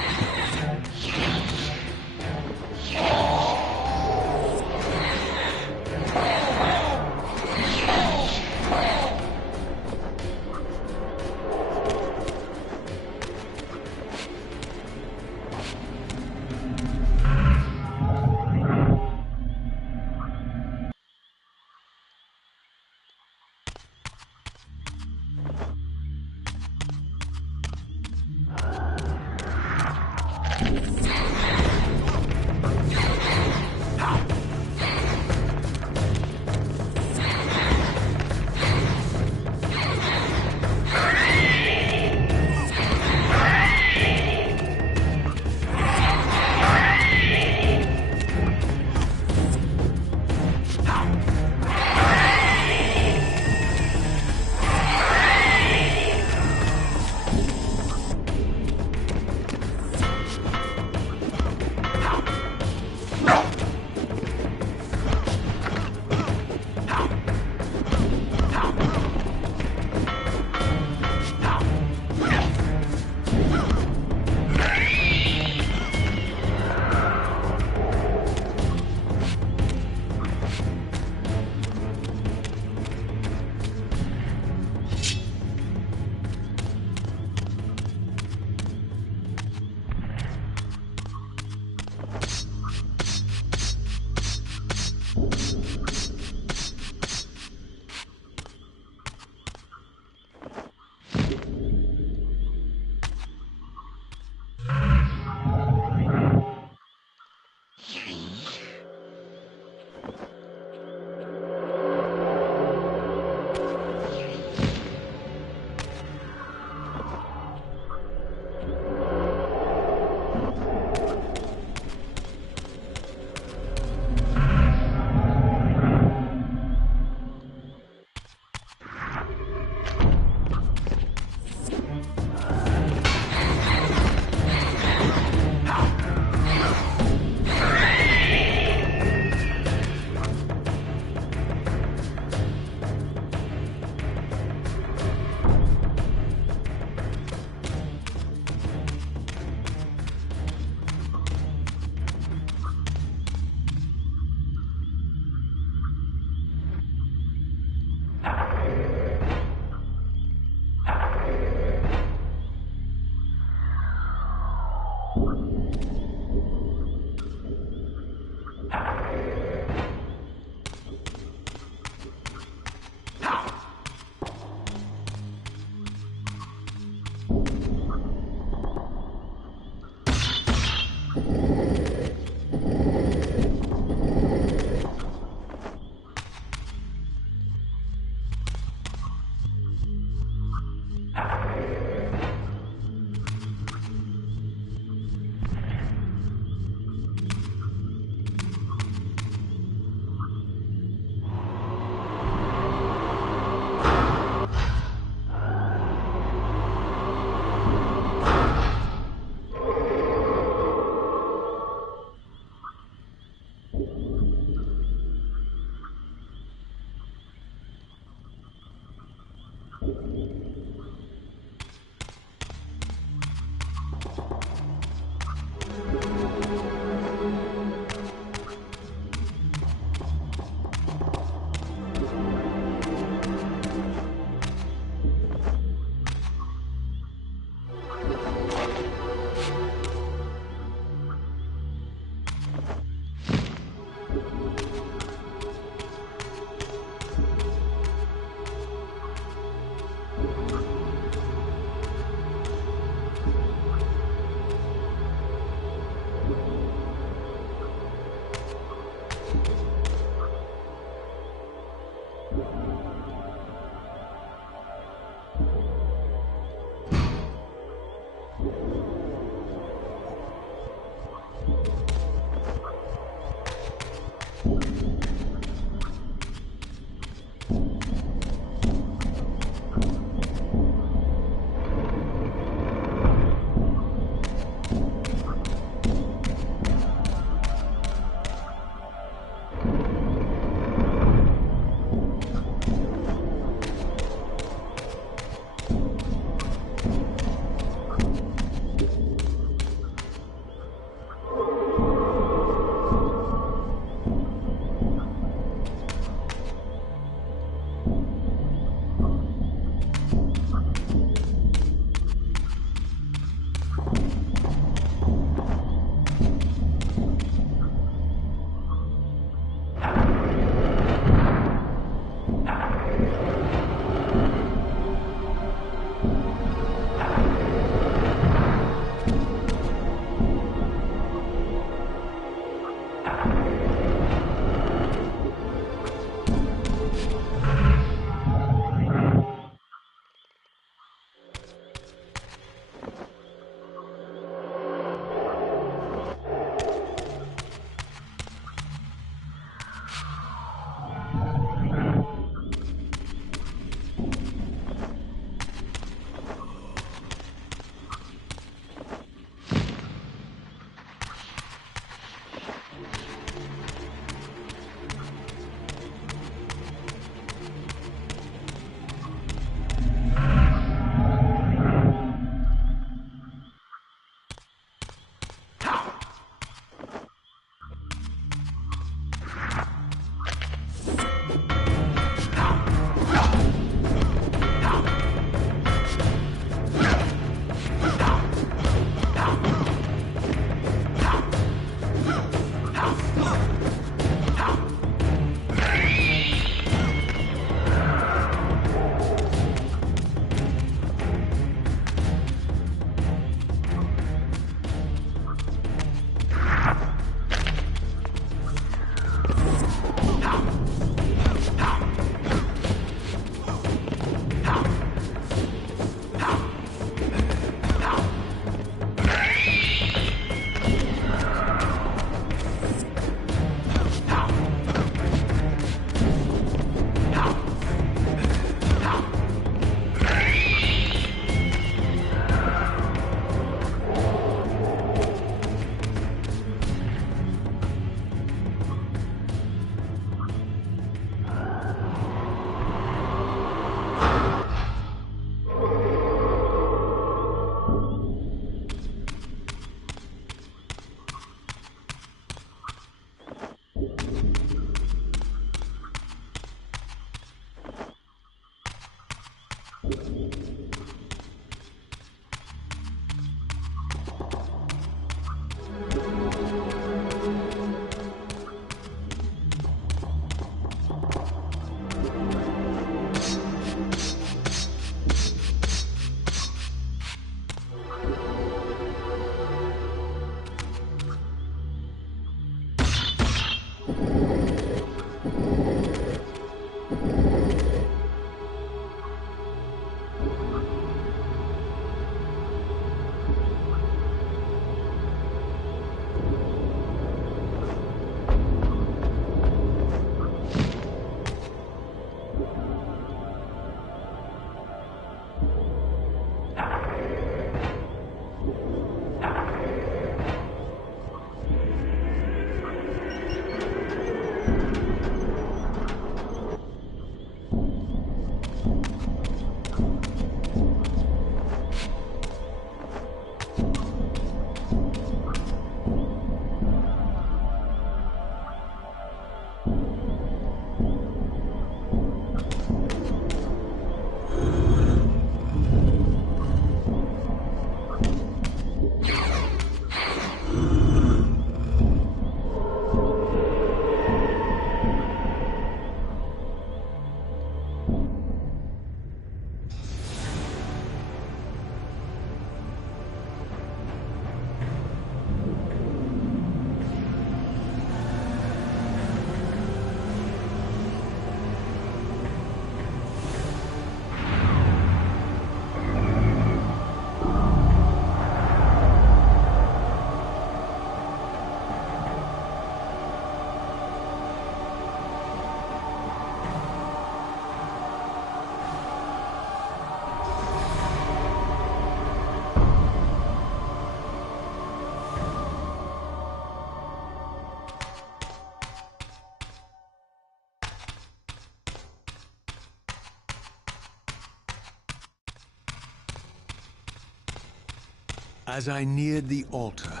As I neared the altar,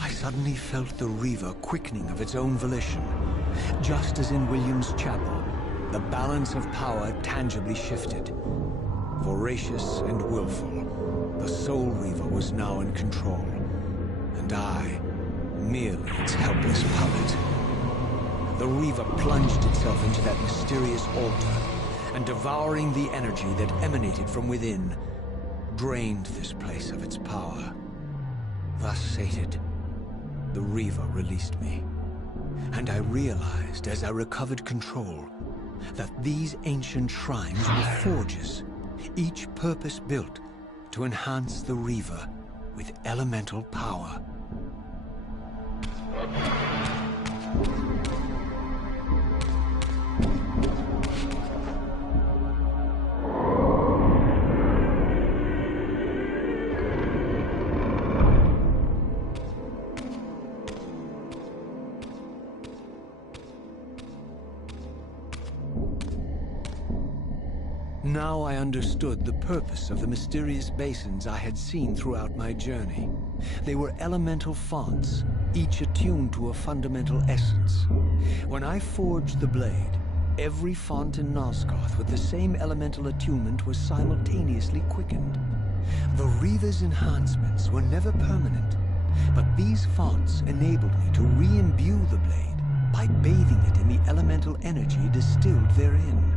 I suddenly felt the Reaver quickening of its own volition. Just as in William's chapel, the balance of power tangibly shifted. Voracious and willful, the Soul Reaver was now in control, and I, merely its helpless puppet. The Reaver plunged itself into that mysterious altar, and devouring the energy that emanated from within, drained this place of its power. Thus sated, the Reaver released me, and I realized as I recovered control that these ancient shrines were forges, each purpose-built to enhance the Reaver with elemental power. Now I understood the purpose of the mysterious basins I had seen throughout my journey. They were elemental fonts, each attuned to a fundamental essence. When I forged the blade, every font in Nosgoth with the same elemental attunement was simultaneously quickened. The Reaver's enhancements were never permanent, but these fonts enabled me to re-imbue the blade by bathing it in the elemental energy distilled therein.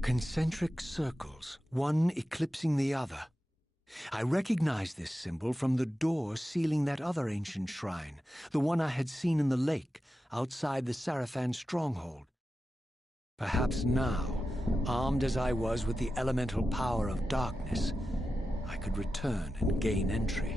Concentric circles, one eclipsing the other. I recognized this symbol from the door sealing that other ancient shrine, the one I had seen in the lake outside the Sarafan stronghold. Perhaps now, armed as I was with the elemental power of darkness, I could return and gain entry.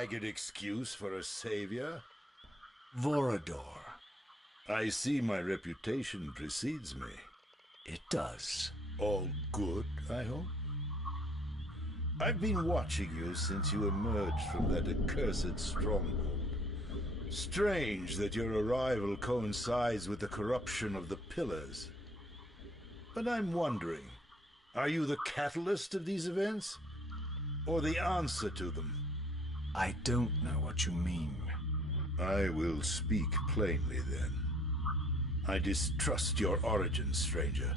Ragged excuse for a savior? Vorador. I see my reputation precedes me. It does. All good, I hope? I've been watching you since you emerged from that accursed stronghold. Strange that your arrival coincides with the corruption of the Pillars. But I'm wondering, are you the catalyst of these events? Or the answer to them? I don't know what you mean. I will speak plainly, then. I distrust your origins, stranger.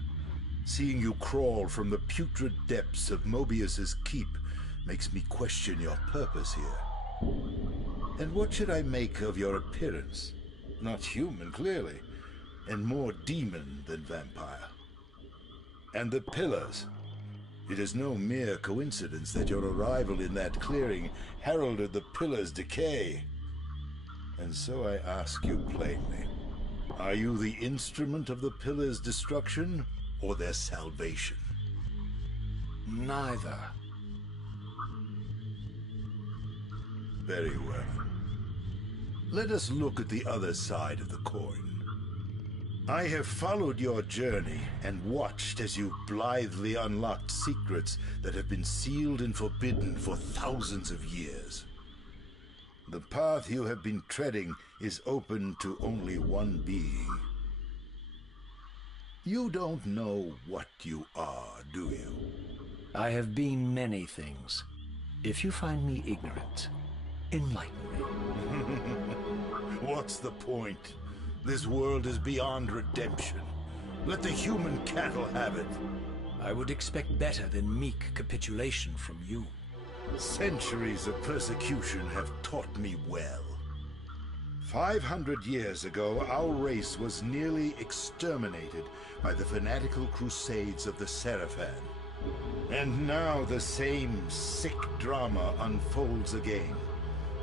Seeing you crawl from the putrid depths of Mobius's keep makes me question your purpose here. And what should I make of your appearance? Not human, clearly, and more demon than vampire. And the Pillars. It is no mere coincidence that your arrival in that clearing heralded the Pillars' decay. And so I ask you plainly, are you the instrument of the Pillars' destruction or their salvation? Neither. Very well. Let us look at the other side of the coin. I have followed your journey and watched as you blithely unlocked secrets that have been sealed and forbidden for thousands of years. The path you have been treading is open to only one being. You don't know what you are, do you? I have been many things. If you find me ignorant, enlighten me. What's the point? This world is beyond redemption. Let the human cattle have it. I would expect better than meek capitulation from you. Centuries of persecution have taught me well. 500 years ago, our race was nearly exterminated by the fanatical crusades of the Seraphan. And now the same sick drama unfolds again.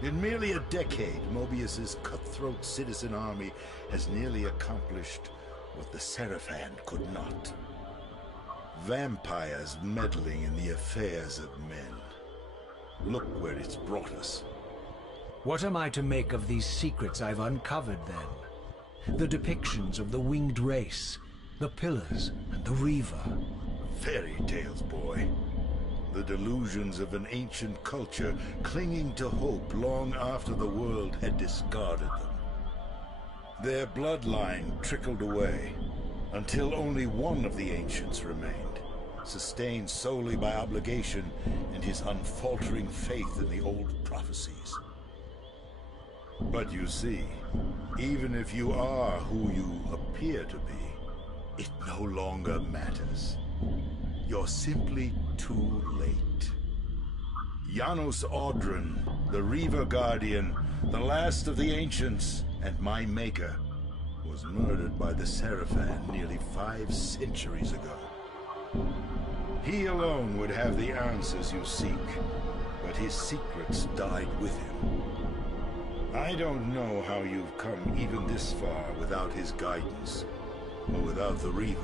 In merely a decade, Mobius's cutthroat citizen army has nearly accomplished what the Seraphan could not. Vampires meddling in the affairs of men. Look where it's brought us. What am I to make of these secrets I've uncovered, then? The depictions of the winged race, the pillars, and the Reaver. Fairy tales, boy. The delusions of an ancient culture clinging to hope long after the world had discarded them. Their bloodline trickled away, until only one of the ancients remained, sustained solely by obligation and his unfaltering faith in the old prophecies. But you see, even if you are who you appear to be, it no longer matters. You're simply too late. Janos Audron, the Reaver Guardian, the last of the ancients, and my maker, was murdered by the Seraphan nearly 5 centuries ago. He alone would have the answers you seek, but his secrets died with him. I don't know how you've come even this far without his guidance, or without the Reaver,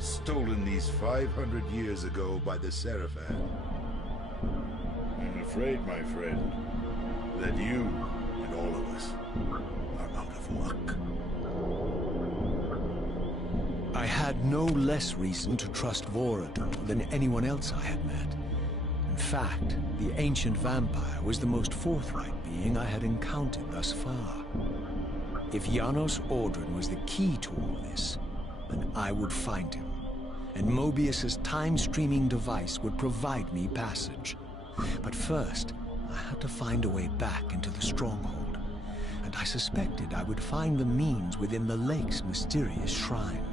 stolen these 500 years ago by the Seraphan. I'm afraid, my friend, that you and all of us are out of luck. I had no less reason to trust Vorador than anyone else I had met. In fact, the ancient vampire was the most forthright being I had encountered thus far. If Janos Audron was the key to all this, then I would find him, and Mobius's time-streaming device would provide me passage. But first, I had to find a way back into the stronghold, and I suspected I would find the means within the lake's mysterious shrine.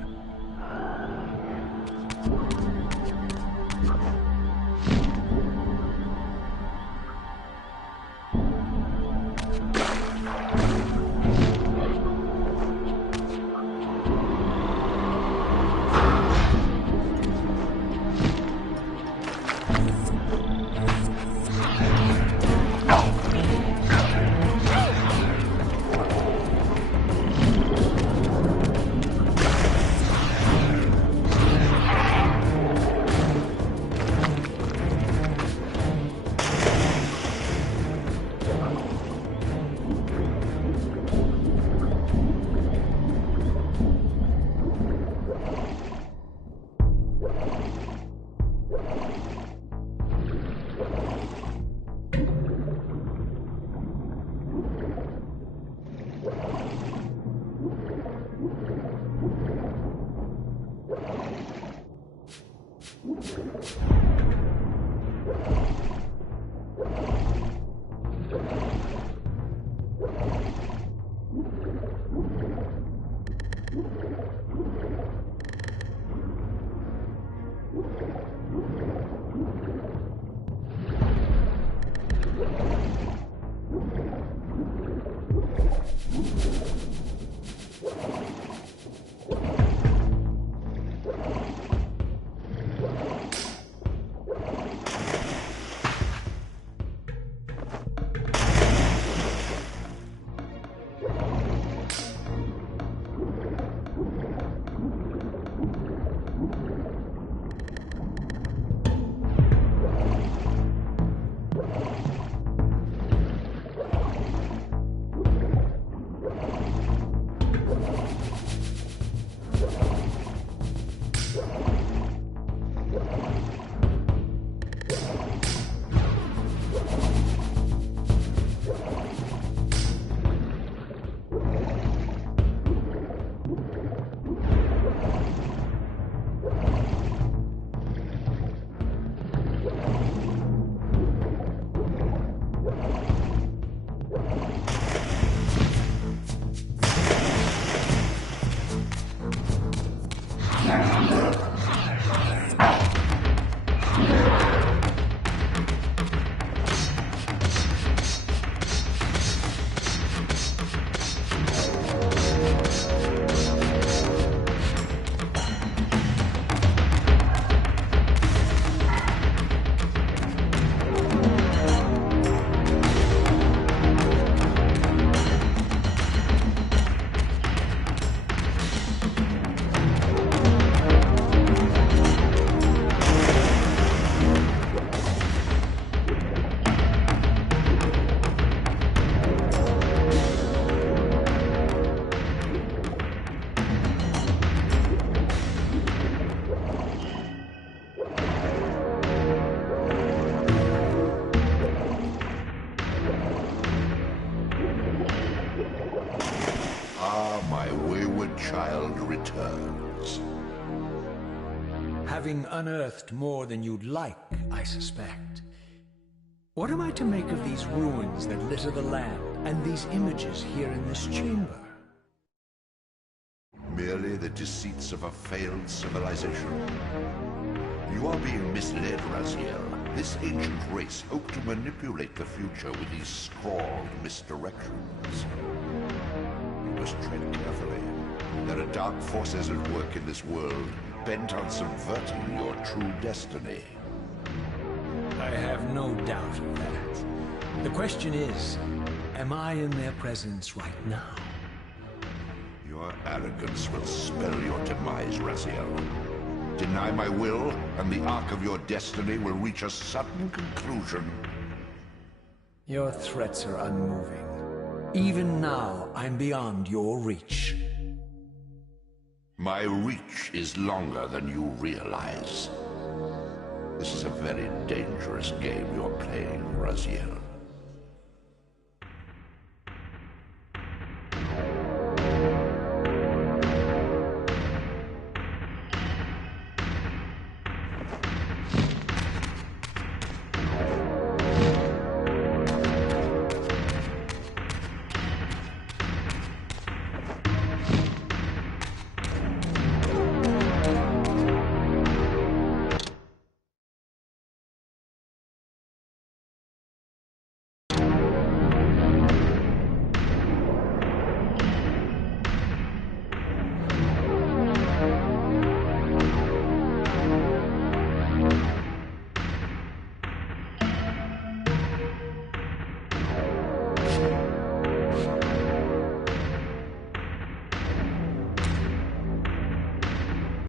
returns. Having unearthed more than you'd like, I suspect. What am I to make of these ruins that litter the land, and these images here in this chamber? Merely the deceits of a failed civilization. You are being misled, Raziel. This ancient race hoped to manipulate the future with these scrawled misdirections. You must tread carefully. There are dark forces at work in this world, bent on subverting your true destiny. I have no doubt of that. The question is, am I in their presence right now? Your arrogance will spell your demise, Raziel. Deny my will, and the arc of your destiny will reach a sudden conclusion. Your threats are unmoving. Even now, I'm beyond your reach. My reach is longer than you realize. This is a very dangerous game you're playing, Raziel.